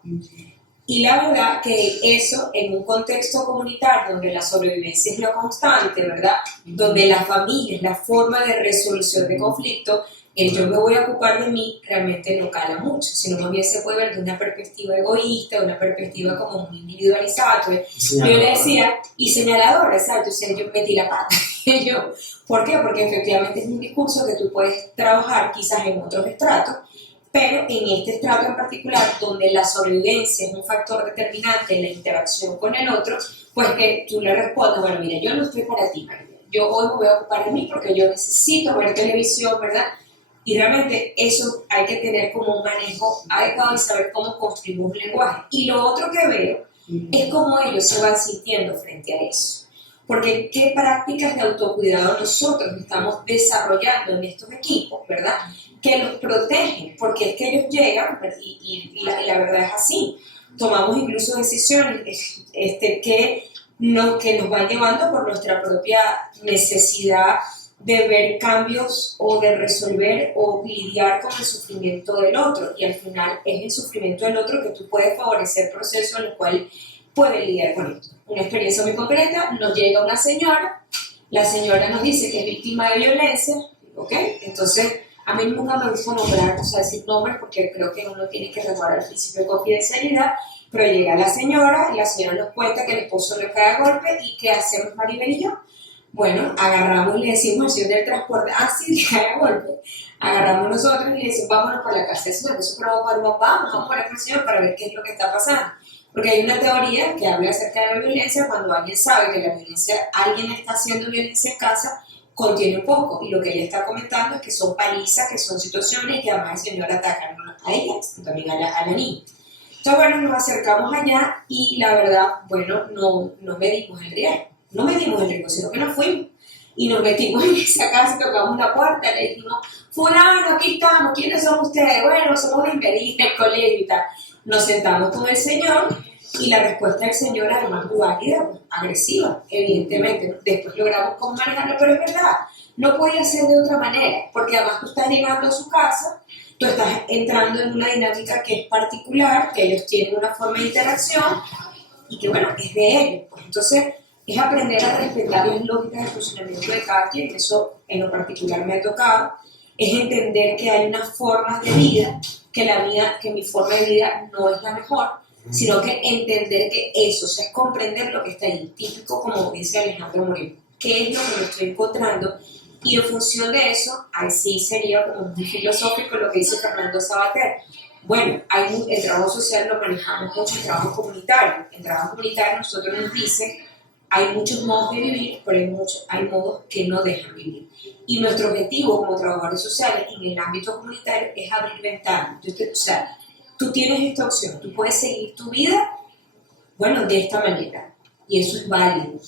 Y la verdad que eso en un contexto comunitario donde la sobrevivencia es lo constante, ¿verdad? Donde la familia es la forma de resolución de conflicto, el yo me voy a ocupar de mí realmente no cala mucho, sino más bien se puede ver de una perspectiva egoísta, de una perspectiva como muy individualizada. Entonces, yo le decía, y señaladora, exacto, o sea, yo metí la pata. Yo, ¿por qué? Porque efectivamente es un discurso que tú puedes trabajar quizás en otros estratos, pero en este estrato en particular, donde la sobrevivencia es un factor determinante en la interacción con el otro, pues que tú le respondes, bueno, mira, yo no estoy para ti, María. Yo hoy me voy a ocupar de mí porque yo necesito ver televisión, ¿verdad? Y realmente eso hay que tener como un manejo adecuado y saber cómo construimos un lenguaje. Y lo otro que veo es cómo ellos se van sintiendo frente a eso. Porque qué prácticas de autocuidado nosotros estamos desarrollando en estos equipos, ¿verdad? Que los protegen, porque es que ellos llegan, y la verdad es así. Tomamos incluso decisiones que nos van llevando por nuestra propia necesidad de ver cambios o de resolver o lidiar con el sufrimiento del otro, y al final es el sufrimiento del otro que tú puedes favorecer procesos en los cuales puede lidiar con esto. Una experiencia muy concreta, nos llega una señora, la señora nos dice que es víctima de violencia, ¿ok? Entonces, a mí nunca me gusta nombrar, o sea, decir nombres porque creo que uno tiene que resguardar el principio de confidencialidad, pero llega la señora y la señora nos cuenta que el esposo le cae a golpe y ¿qué hacemos Maribel y yo? Bueno, agarramos y le decimos al señor del transporte, sí, le cae a golpe. Agarramos nosotros y le decimos, vámonos para la casa del señor. Eso vamos a hablar con el señor para ver qué es lo que está pasando. Porque hay una teoría que habla acerca de la violencia, cuando alguien sabe que la violencia, alguien está haciendo violencia en casa, contiene un poco. Y lo que ella está comentando es que son palizas, que son situaciones que además el señor ataca a ella, también a la niña. Entonces, bueno, nos acercamos allá y la verdad, bueno, no medimos el riesgo. No metimos el riesgo, sino que nos fuimos y nos metimos en esa casa, tocamos la puerta, le dijimos, fulano, aquí estamos, ¿quiénes son ustedes? Bueno, somos de Inverín, del colegio y tal. Nos sentamos con el señor y la respuesta del señor, además muy válida, agresiva, evidentemente. Después logramos cómo manejarlo, pero es verdad, no podía ser de otra manera, porque además tú estás llegando a su casa, tú estás entrando en una dinámica que es particular, que ellos tienen una forma de interacción y que, bueno, es de ellos. Pues entonces, es aprender a respetar las lógicas de funcionamiento de cada quien, eso en lo particular me ha tocado, es entender que hay unas formas de vida, que mi forma de vida no es la mejor, sino que entender que eso, o sea, es comprender lo que está ahí, típico como dice Alejandro Moreno, qué es lo que me estoy encontrando, y en función de eso, ahí sí sería como muy filosófico lo que dice Fernando Sabater. Bueno, el trabajo social lo manejamos mucho, el trabajo comunitario. El trabajo comunitario nosotros nos dicen hay muchos modos de vivir, pero hay modos que no dejan vivir. Y nuestro objetivo como trabajadores sociales en el ámbito comunitario es abrir ventanas. O sea, tú tienes esta opción, tú puedes seguir tu vida, bueno, de esta manera, y eso es válido.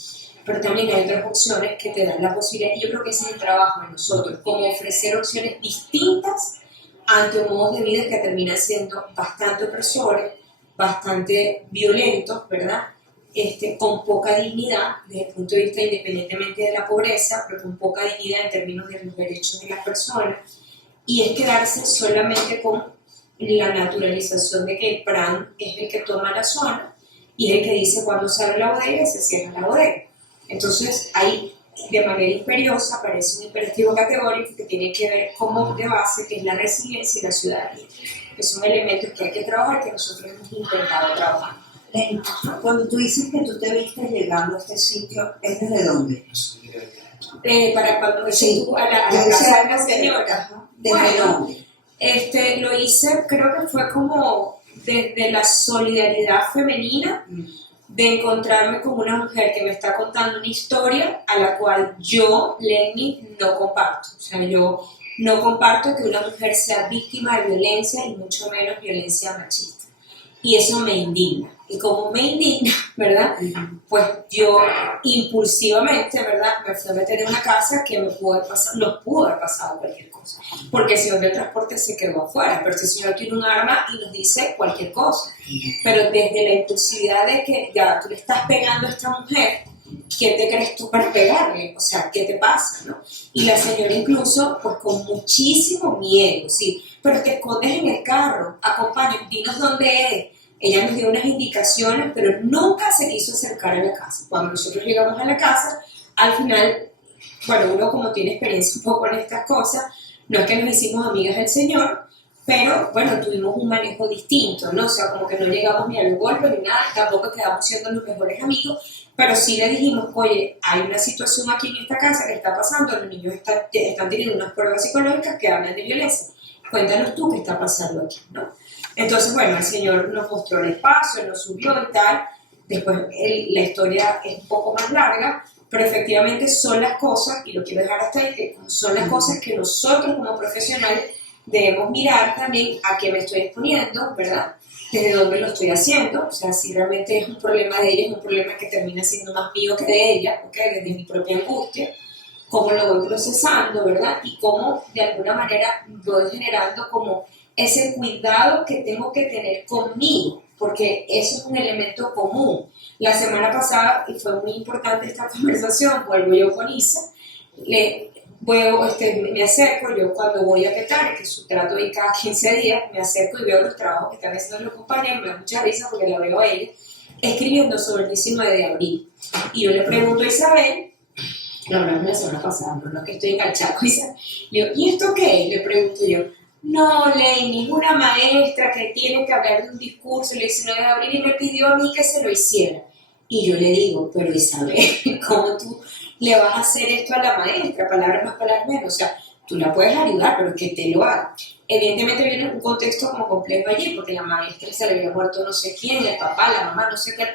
Pero también hay otras opciones que te dan la posibilidad, y yo creo que ese es el trabajo de nosotros, como ofrecer opciones distintas ante modos de vida que terminan siendo bastante opresores, bastante violentos, ¿verdad? Con poca dignidad desde el punto de vista independientemente de la pobreza, pero con poca dignidad en términos de los derechos de las personas, y es quedarse solamente con la naturalización de que el PRAN es el que toma la zona y es el que dice cuándo se abre la bodega y se cierra la bodega. Entonces ahí de manera imperiosa aparece un imperativo categórico que tiene que ver como de base, que es la resiliencia y la ciudadanía, que son elementos que hay que trabajar, que nosotros hemos intentado trabajar. Cuando tú dices que tú te viste llegando a este sitio, ¿es desde dónde? Para cuando Sí, tú a la casa de la señora. ¿Desde Bueno, dónde? lo hice, creo que fue como desde la solidaridad femenina, de encontrarme con una mujer que me está contando una historia a la cual yo, Lenny, no comparto. O sea, yo no comparto que una mujer sea víctima de violencia y mucho menos violencia machista. Y eso me indigna. Y como me indigna, ¿verdad? Pues yo impulsivamente, ¿verdad? Me fui a meter en una casa que nos pudo haber pasado cualquier cosa. Porque el señor del transporte se quedó afuera, pero ese señor tiene un arma y nos dice cualquier cosa. Pero desde la impulsividad de que ya tú le estás pegando a esta mujer, ¿quién te crees tú para pegarle? O sea, ¿qué te pasa, no? Y la señora incluso, pues con muchísimo miedo, sí, pero te escondes en el carro, acompaña, dinos dónde es. Ella nos dio unas indicaciones, pero nunca se quiso acercar a la casa. Cuando nosotros llegamos a la casa, al final, bueno, uno como tiene experiencia un poco en estas cosas, No es que nos hicimos amigas del Señor, pero bueno, tuvimos un manejo distinto, ¿no? O sea, como que no llegamos ni al golpe ni nada, tampoco quedamos siendo los mejores amigos, pero sí le dijimos, oye, hay una situación aquí en esta casa que está pasando, los niños están teniendo unas pruebas psicológicas que hablan de violencia. Cuéntanos tú qué está pasando aquí, ¿no? Entonces, bueno, el Señor nos mostró el espacio, nos subió y tal. Después la historia es un poco más larga, pero efectivamente son las cosas, y lo quiero dejar hasta ahí, que son las cosas que nosotros como profesionales debemos mirar también a qué me estoy exponiendo, ¿verdad? Desde dónde lo estoy haciendo, o sea, si realmente es un problema de ella, es un problema que termina siendo más mío que de ella, ¿ok? Desde mi propia angustia, cómo lo voy procesando, ¿verdad? Y cómo de alguna manera voy generando como ese cuidado que tengo que tener conmigo, porque eso es un elemento común. La semana pasada, y fue muy importante esta conversación, vuelvo yo con Isa, me acerco, yo cuando voy a Petare, que su trato de cada 15 días, me acerco y veo los trabajos que están haciendo los compañeros, me da mucha risa porque la veo a ella, escribiendo sobre el 19 de abril. Y yo le pregunto a Isabel, la verdad la semana pasada, no es que estoy enganchada con Isabel, ¿y esto qué es? Le pregunto yo. No, Ley, ninguna maestra que tiene que hablar de un discurso el 19 de abril y me pidió a mí que se lo hiciera. Y yo le digo, pero Isabel, ¿cómo tú le vas a hacer esto a la maestra? Palabras más, palabras menos. O sea, tú la puedes ayudar, pero que te lo haga. Evidentemente viene un contexto como complejo allí, porque la maestra se le había muerto no sé quién, el papá, la mamá, no sé qué.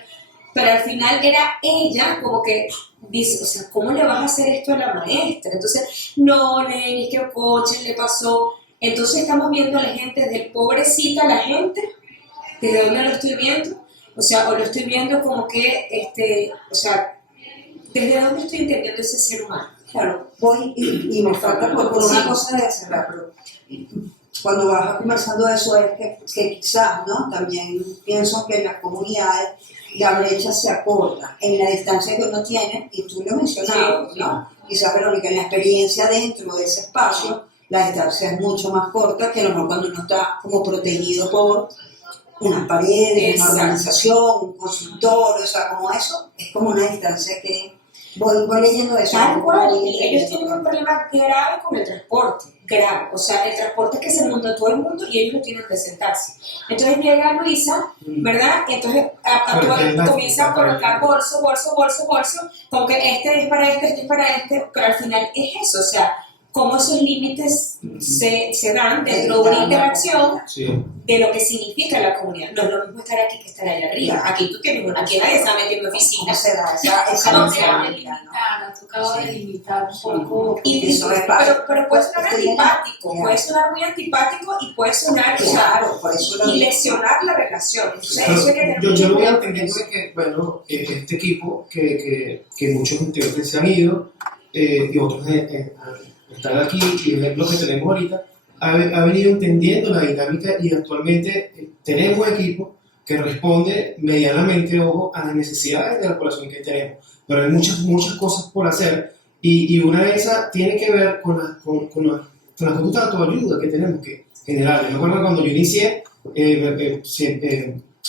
Pero al final era ella como que dice, o sea, ¿cómo le vas a hacer esto a la maestra? Entonces, no, Ley, es que a coche le pasó. Entonces estamos viendo a la gente desde pobrecita la gente, ¿desde dónde lo estoy viendo? O sea, o lo estoy viendo como que, o sea, ¿desde dónde estoy entendiendo ese ser humano? Claro, voy y me falta por una cosa de cerrar, pero cuando vas conversando de eso es que quizás, ¿no? También pienso que en las comunidades la brecha se acorta en la distancia que uno tiene, y tú lo mencionabas, ¿no? Quizás, Verónica, en la experiencia dentro de ese espacio, la distancia es mucho más corta que a lo mejor cuando uno está como protegido por unas paredes, una organización, un consultorio, o sea, como eso, es como una distancia que voy leyendo eso. Tal cual, y ellos tienen un problema grave con el transporte, grave, o sea, el transporte que se monta todo el mundo y ellos no tienen que sentarse. Entonces llega Luisa, ¿verdad? Entonces comienza a colocar bolso, como que este es para este es para este, pero al final es eso, o sea, cómo esos límites se dan dentro de una interacción de lo que significa la comunidad. No es lo mismo estar aquí que estar allá arriba. Aquí tú tienes aquí nadie está metiendo oficina. ¿Cómo se da esa tocado delimitar un poco. Pero puede sonar antipático, puede sonar muy antipático y puede sonar, claro, por eso y lesionar la relación. Entonces, pero eso hay que tener yo lo voy entendiendo de que, bueno, este equipo, que muchos integrantes se han ido y otros están aquí, y es lo que tenemos ahorita, ha venido entendiendo la dinámica, y actualmente tenemos un equipo que responde medianamente, ojo, a las necesidades de la población que tenemos, pero hay muchas cosas por hacer, y una de esas tiene que ver con la conducta de autoayuda que tenemos que generar. Yo me acuerdo cuando yo inicié,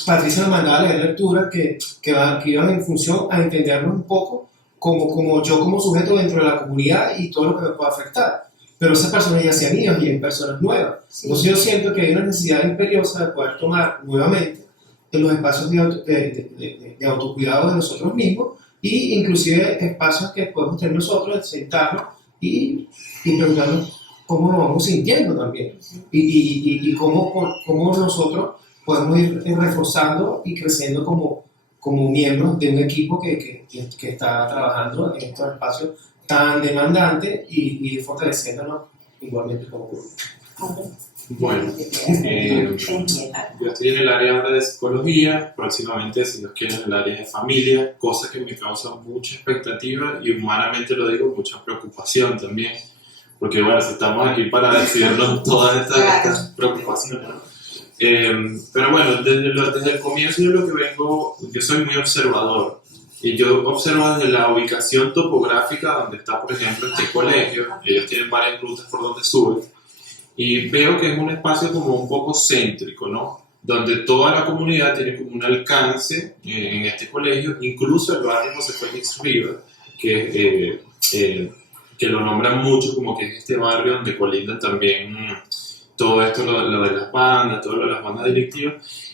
Patricia me mandaba a leer lecturas que iban en función a entendernos un poco como yo como sujeto dentro de la comunidad y todo lo que me puede afectar. Pero esas personas ya se han ido y hay personas nuevas. Sí. Entonces yo siento que hay una necesidad imperiosa de poder tomar nuevamente en los espacios de autocuidado de nosotros mismos, y inclusive espacios que podemos tener nosotros, de sentarnos y preguntarnos cómo nos vamos sintiendo también, y cómo nosotros podemos ir reforzando y creciendo como miembros de un equipo que está trabajando en estos espacios tan demandantes y fortaleciéndonos igualmente como grupo. Bueno, yo estoy en el área ahora de psicología, próximamente, si Dios quiere, en el área de familia, cosas que me causan mucha expectativa y, humanamente lo digo, mucha preocupación también, porque bueno, si estamos aquí para decirnos todas estas preocupaciones, ¿no? Pero bueno, desde el comienzo yo lo que vengo, yo soy muy observador, y yo observo desde la ubicación topográfica donde está, por ejemplo, este colegio. Ellos tienen varias rutas por donde suben, y veo que es un espacio como un poco céntrico, ¿no? Donde toda la comunidad tiene como un alcance en este colegio, incluso el barrio José Félix Rivas, que que lo nombran mucho, como que es este barrio donde colindan también todo esto, lo de las bandas, todo lo de las bandas delictivas.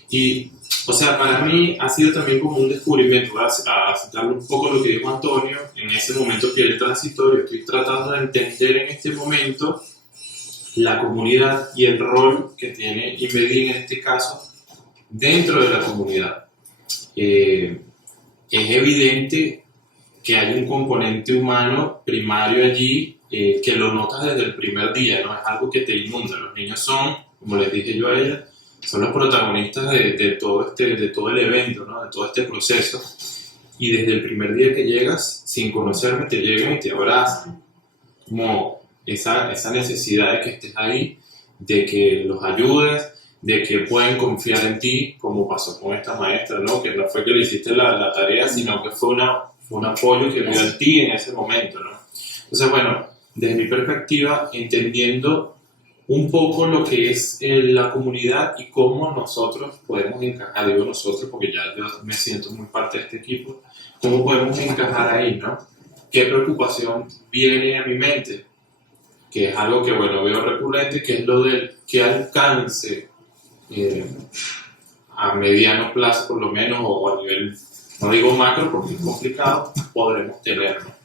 Y, o sea, para mí ha sido también como un descubrimiento, voy a citarle un poco lo que dijo Antonio, en ese momento que él transitó, yo estoy tratando de entender en este momento la comunidad y el rol que tiene Imedin en este caso dentro de la comunidad. Es evidente que hay un componente humano primario allí que lo notas desde el primer día, ¿no? Es algo que te inunda. Los niños son, como les dije yo a ella, son los protagonistas de todo el evento, ¿no? De todo este proceso. Y desde el primer día que llegas, sin conocerme, te llegan y te abrazan. Como esa necesidad de que estés ahí, de que los ayudes, de que pueden confiar en ti, como pasó con esta maestra, ¿no? Que no fue que le hiciste la tarea, sino que fue un apoyo que vio en ti en ese momento, ¿no? Entonces, bueno, desde mi perspectiva, entendiendo un poco lo que es la comunidad y cómo nosotros podemos encajar, digo nosotros porque ya yo me siento muy parte de este equipo, cómo podemos encajar ahí, ¿no? ¿Qué preocupación viene a mi mente? Que es algo que, bueno, veo recurrente, que es lo del qué alcance a mediano plazo por lo menos, o a nivel, no digo macro porque es complicado, podremos tener, ¿no?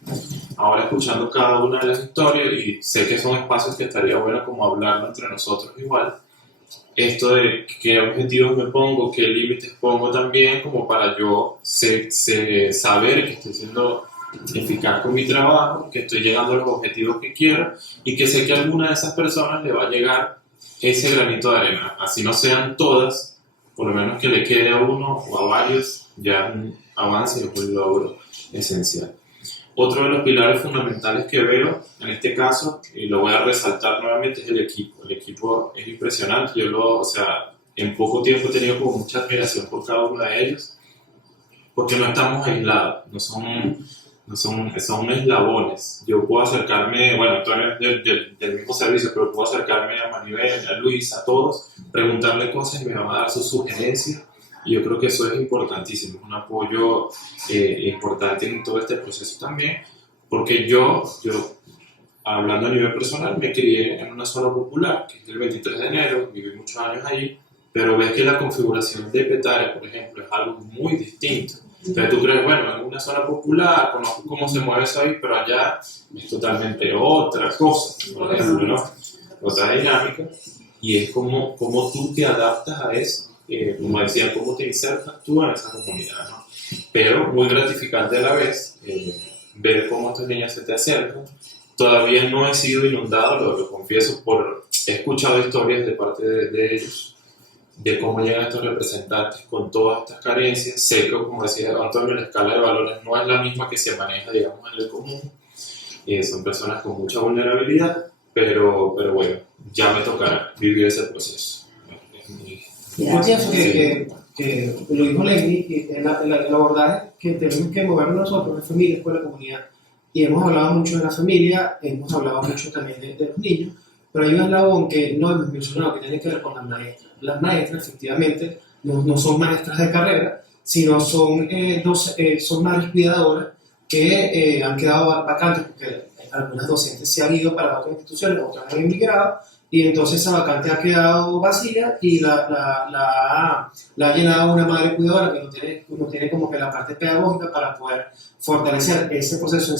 Ahora escuchando cada una de las historias, y sé que son espacios que estaría bueno como hablarlo entre nosotros igual, esto de qué objetivos me pongo, qué límites pongo también, como para yo saber que estoy siendo eficaz con mi trabajo, que estoy llegando a los objetivos que quiero, y que sé que a alguna de esas personas le va a llegar ese granito de arena, así no sean todas, por lo menos que le quede a uno o a varios, ya es un avance y es un logro esencial. Otro de los pilares fundamentales que veo en este caso, y lo voy a resaltar nuevamente, es el equipo. El equipo es impresionante, en poco tiempo he tenido como mucha admiración por cada uno de ellos, porque no estamos aislados, son eslabones. Yo puedo acercarme, bueno, Antonio es del mismo servicio, pero puedo acercarme a Maribel, a Luis, a todos, preguntarle cosas y me van a dar sus sugerencias. Y yo creo que eso es importantísimo, es un apoyo importante en todo este proceso también, porque yo, hablando a nivel personal, me crié en una zona popular, que es el 23 de enero, viví muchos años allí, pero ves que la configuración de Petare, por ejemplo, es algo muy distinto. Entonces tú crees, bueno, en una zona popular, conozco cómo se mueve eso ahí, pero allá es totalmente otra cosa, por ejemplo, ¿no? Otra dinámica, y es como tú te adaptas a eso. Como decía, cómo te insertas tú en esa comunidad, ¿no? Pero muy gratificante a la vez ver cómo estos niños se te acercan. Todavía no he sido inundado, lo confieso, he escuchado historias de parte de ellos, de cómo llegan estos representantes con todas estas carencias. Sé que, como decía Antonio, la escala de valores no es la misma que se maneja, digamos, en el común. Son personas con mucha vulnerabilidad, pero bueno, ya me tocará vivir ese proceso. Yo pienso que lo dijo Lenny, que el abordaje que tenemos que mover nosotros, la familia, escuela, comunidad, y hemos hablado mucho de la familia, hemos hablado mucho también de los niños, pero hay un eslabón que no hemos mencionado que tiene que ver con las maestras. Las maestras, efectivamente, no son maestras de carrera, sino son madres cuidadoras que han quedado vacantes porque algunas docentes se han ido para otras instituciones, otras han emigrado, y entonces esa vacante ha quedado vacía y la ha llenado una madre cuidadora que no tiene como que la parte pedagógica para poder fortalecer ese proceso de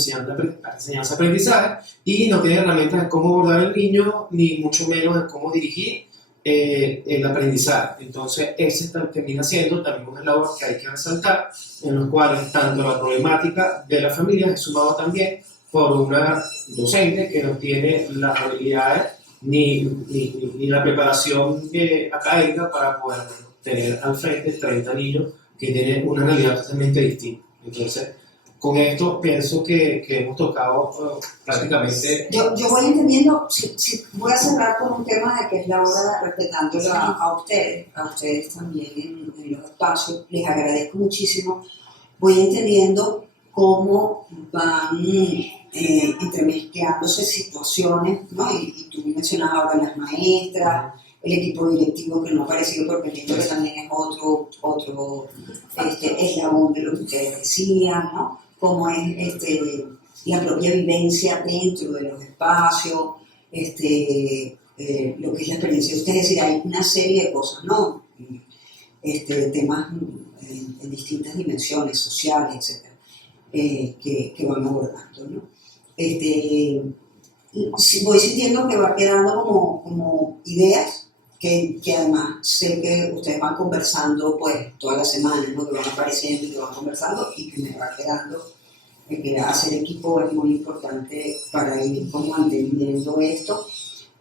enseñanza-aprendizaje, y no tiene herramientas de cómo abordar al niño, ni mucho menos de cómo dirigir el aprendizaje. Entonces ese termina siendo también una labor que hay que resaltar, en los cuales tanto la problemática de la familia es sumada también por una docente que no tiene las habilidades ni la preparación académica para poder tener al frente 30 niños que tienen una realidad totalmente distinta. Entonces, con esto pienso que hemos tocado prácticamente... Yo voy entendiendo, voy a cerrar con un tema de que es la hora respetándola a ustedes también en los espacios, les agradezco muchísimo. Voy entendiendo cómo van entremezclándose situaciones, ¿no? Y tú mencionabas ahora las maestras, el equipo directivo que no ha aparecido porque entiendo que también es otro eslabón de lo que ustedes decían, ¿no? Cómo es la propia vivencia dentro de los espacios, lo que es la experiencia de ustedes, es decir, hay una serie de cosas, ¿no? Temas en distintas dimensiones sociales, etc., que van abordando, ¿no? Voy sintiendo que va quedando como ideas que además sé que ustedes van conversando pues todas las semanas, ¿no? Que van apareciendo y que van conversando y que me va quedando que hacer equipo es muy importante para ir como entendiendo esto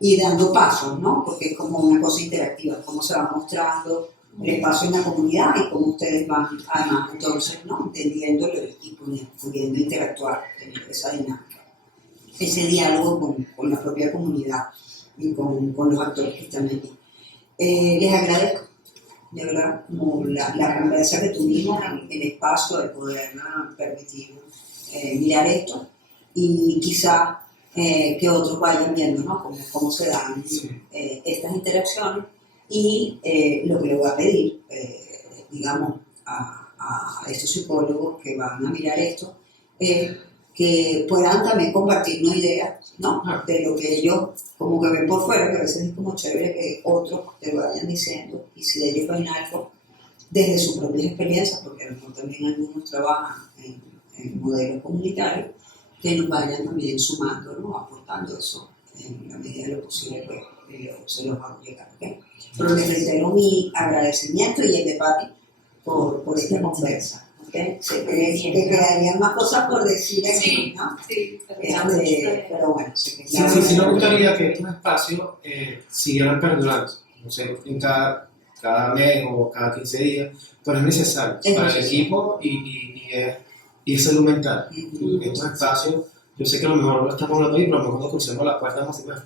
y dando pasos, ¿no? Porque es como una cosa interactiva, cómo se va mostrando el espacio en la comunidad y cómo ustedes van además entonces, ¿no? Entendiéndolo y pudiendo interactuar, tener esa dinámica, ese diálogo con la propia comunidad y con los actores que están allí. Les agradezco, de verdad, como la conversa que tuvimos, el espacio de poder permitir mirar esto y quizá que otros vayan viendo, ¿no? Cómo se dan estas interacciones y lo que le voy a pedir, digamos, a estos psicólogos que van a mirar esto, que puedan también compartirnos ideas, ¿no? De lo que ellos como que ven por fuera, que a veces es como chévere que otros te vayan diciendo, y si de ellos ven algo desde sus propias experiencias, porque a lo mejor también algunos trabajan en modelos comunitarios, que nos vayan también sumando, ¿no? Aportando eso en la medida de lo posible, pues se los hago llegar, ¿ok? Pero les reitero mi agradecimiento y el de Pati por esta conversa. ¿Okay? Que quedarían más cosas por decir aquí, ¿no? Sí, pero bueno, sí, nos gustaría que estos espacios siguieran perdurando, no sé, en cada mes o cada 15 días, pero es necesario para el equipo y es salud mental. Estos espacios, yo sé que a lo mejor lo estamos hablando ahí, pero a lo mejor nos crucemos la puerta más y más.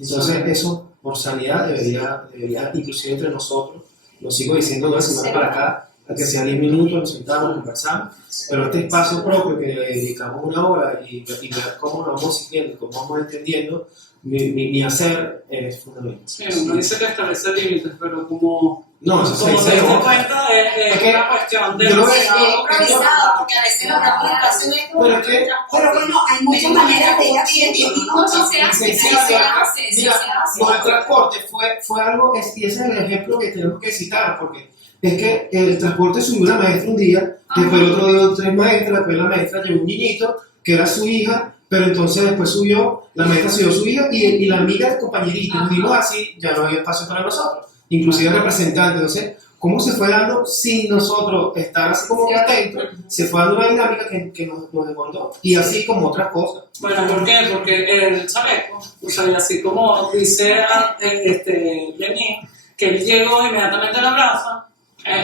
Entonces eso, por sanidad, debería inclusive entre nosotros, lo sigo diciendo de una semana para acá, a que sea 10 minutos, nos sentamos, conversamos, pero este espacio propio que le dedicamos una hora y ver cómo nos vamos sintiendo, cómo vamos entendiendo, mi hacer es fundamental. Sí, uno dice que establece límites, pero como se te das cuenta, es una cuestión de improvisado, porque a veces la comunicación es como pero bueno, hay muchas maneras de ir haciendo, ¿no? Mira, el transporte fue algo, y ese es el ejemplo que tenemos que citar, porque es que el transporte subió una maestra un día, después el otro día 3 maestras, después la maestra llevó un niñito que era su hija, pero entonces después la maestra subió su hija y la amiga del compañerito, nos dimos así, ya no había espacio para nosotros, inclusive representantes. Entonces, ¿cómo se fue dando sin nosotros estar así como atentos? Se fue dando una dinámica que nos desbordó, y así como otras cosas. Bueno, ¿por qué? Porque el chaleco, o sea, así como dice Jenny, que él llegó inmediatamente a la plaza,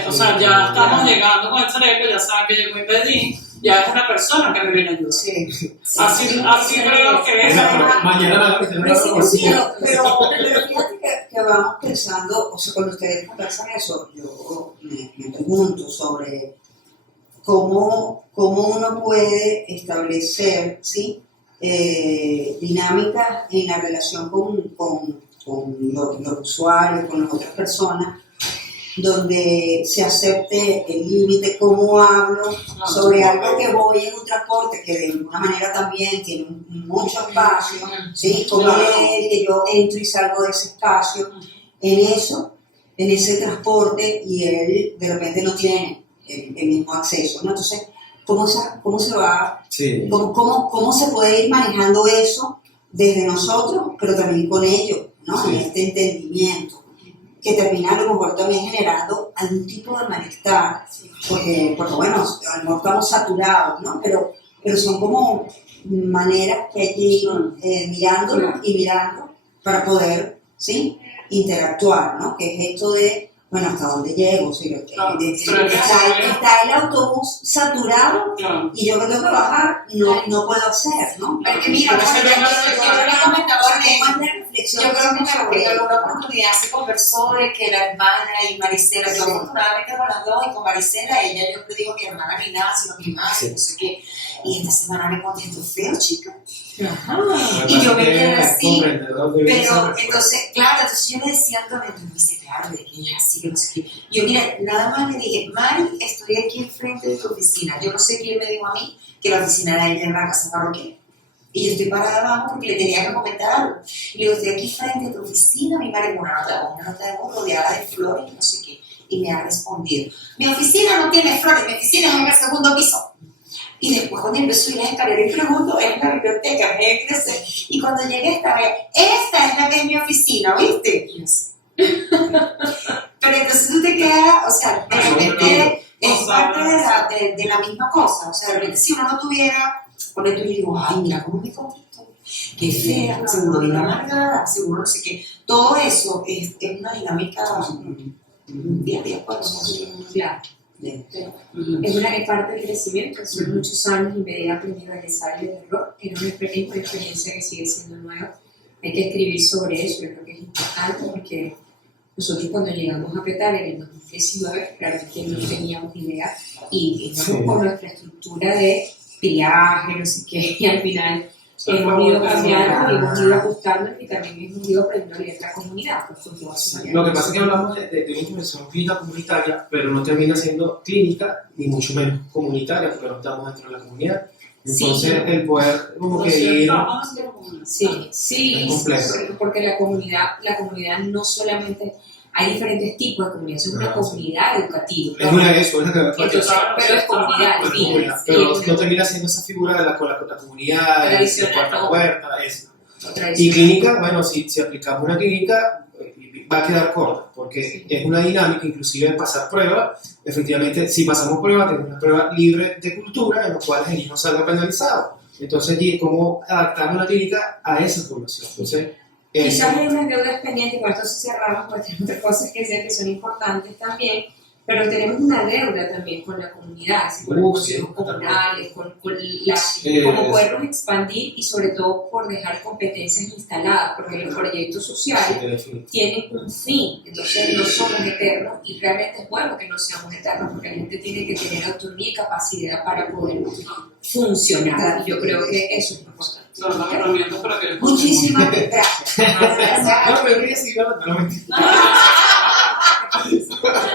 o sea, ya estamos llegando con el chaleco, ya saben que llegó Inbedín, ya es una persona que me viene a ayudar. Sí. Así creo que es. Mañana pero fíjate que vamos pensando, o sea, cuando ustedes conversan eso, yo me pregunto sobre cómo uno puede establecer, ¿sí? Dinámicas en la relación con los usuarios, con las otras personas, donde se acepte el límite, cómo hablo sobre algo que voy en un transporte que de alguna manera también tiene mucho espacio, ¿sí? Como que yo entro y salgo de ese espacio, en ese transporte, y él de repente no tiene el mismo acceso, ¿no? Entonces, ¿cómo se va? Sí. ¿Cómo se puede ir manejando eso desde nosotros, pero también con ellos, ¿no? Sí. En este entendimiento, que termina a lo mejor también generando algún tipo de malestar, porque bueno, a lo mejor estamos saturados, ¿no? Pero son como maneras que hay que ir mirando y mirando para poder, ¿sí? Interactuar, ¿no? Que es esto de, bueno, ¿hasta dónde llego? ¿Sí? Está el autobús saturado y yo que tengo que bajar no puedo hacer, ¿no? Porque mira, ¿cómo es la reflexión. Yo creo que sobre en alguna oportunidad se conversó de que la hermana y Marisela, yo afortunadamente con las dos y con Marisela, ella yo le digo mi hermana ni nada, sino mi madre, no sé qué. Y esta semana me contestó feo, chica. Y yo me quedé así. Pero entonces, claro, entonces yo le decía a Antonio, me dice, claro, de que ella así, que no sé qué. Y yo, mira, nada más le dije, Mari, estoy aquí enfrente de tu oficina. Yo no sé quién me dijo a mí que la oficina era ella en la casa parroquial. Y yo estoy parada abajo porque le tenía que comentar algo. Y le digo, estoy aquí frente a tu oficina, mi madre, con una nota de voz rodeada de flores y no sé qué. Y me ha respondido, mi oficina no tiene flores, mi oficina es en el segundo piso. Y después cuando empezó a ir a las escaleras y pregunto, es la biblioteca, me voy a crecer. Y cuando llegué esta es la que es mi oficina, ¿viste? Y yo así. Pero entonces tú te quedas, o sea, de repente es parte de la misma cosa. O sea, de repente si uno no tuviera, por ejemplo, yo digo, ay, mira cómo me contestó, qué fea, seguro viene amargada, seguro no sé qué. Todo eso es una dinámica día a día, pues. Claro. Es parte del crecimiento, son muchos años y me he aprendido a rezar el error, que no es una experiencia que sigue siendo nueva. Hay que escribir sobre eso, yo creo que es importante porque nosotros cuando llegamos a Petare en el 2019, realmente no teníamos idea y con nuestra estructura de viaje, no sé qué, y al final hemos ido cambiando y hemos ido ajustando y también hemos ido aprendiendo a liderar la comunidad. Lo que pasa es que hablamos de una intervención clínica comunitaria, pero no termina siendo clínica, ni mucho menos comunitaria, porque no estamos dentro de la comunidad. Entonces, sí, el poder como que ir... Sí, porque la comunidad no solamente... Hay diferentes tipos de comunidad, es una comunidad educativa. Es una de eso, es la que entonces, pero es comunidad, pero no termina siendo esa figura de la comunidad, de puerta a puerta, eso. Y clínica, bueno, si aplicamos una clínica, va a quedar corta, porque es una dinámica, inclusive de pasar pruebas. Efectivamente, si pasamos pruebas, tenemos una prueba libre de cultura, en la cual el niño no salga penalizado. Entonces, ¿cómo adaptar una clínica a esa población? Entonces, quizás hay unas deudas pendientes, con esto se cerramos, porque hay otras cosas que sé que son importantes también, pero tenemos una deuda también con la comunidad, con los consejos comunales, con cómo poderlos expandir y sobre todo por dejar competencias instaladas, porque los proyectos sociales tienen un fin, entonces no somos eternos y realmente es bueno que no seamos eternos, porque la gente tiene que tener autonomía y capacidad para poder funcionar, y yo creo que eso es importante. Son las herramientas para que... Muchísimas gracias. No, pero yo sí, no,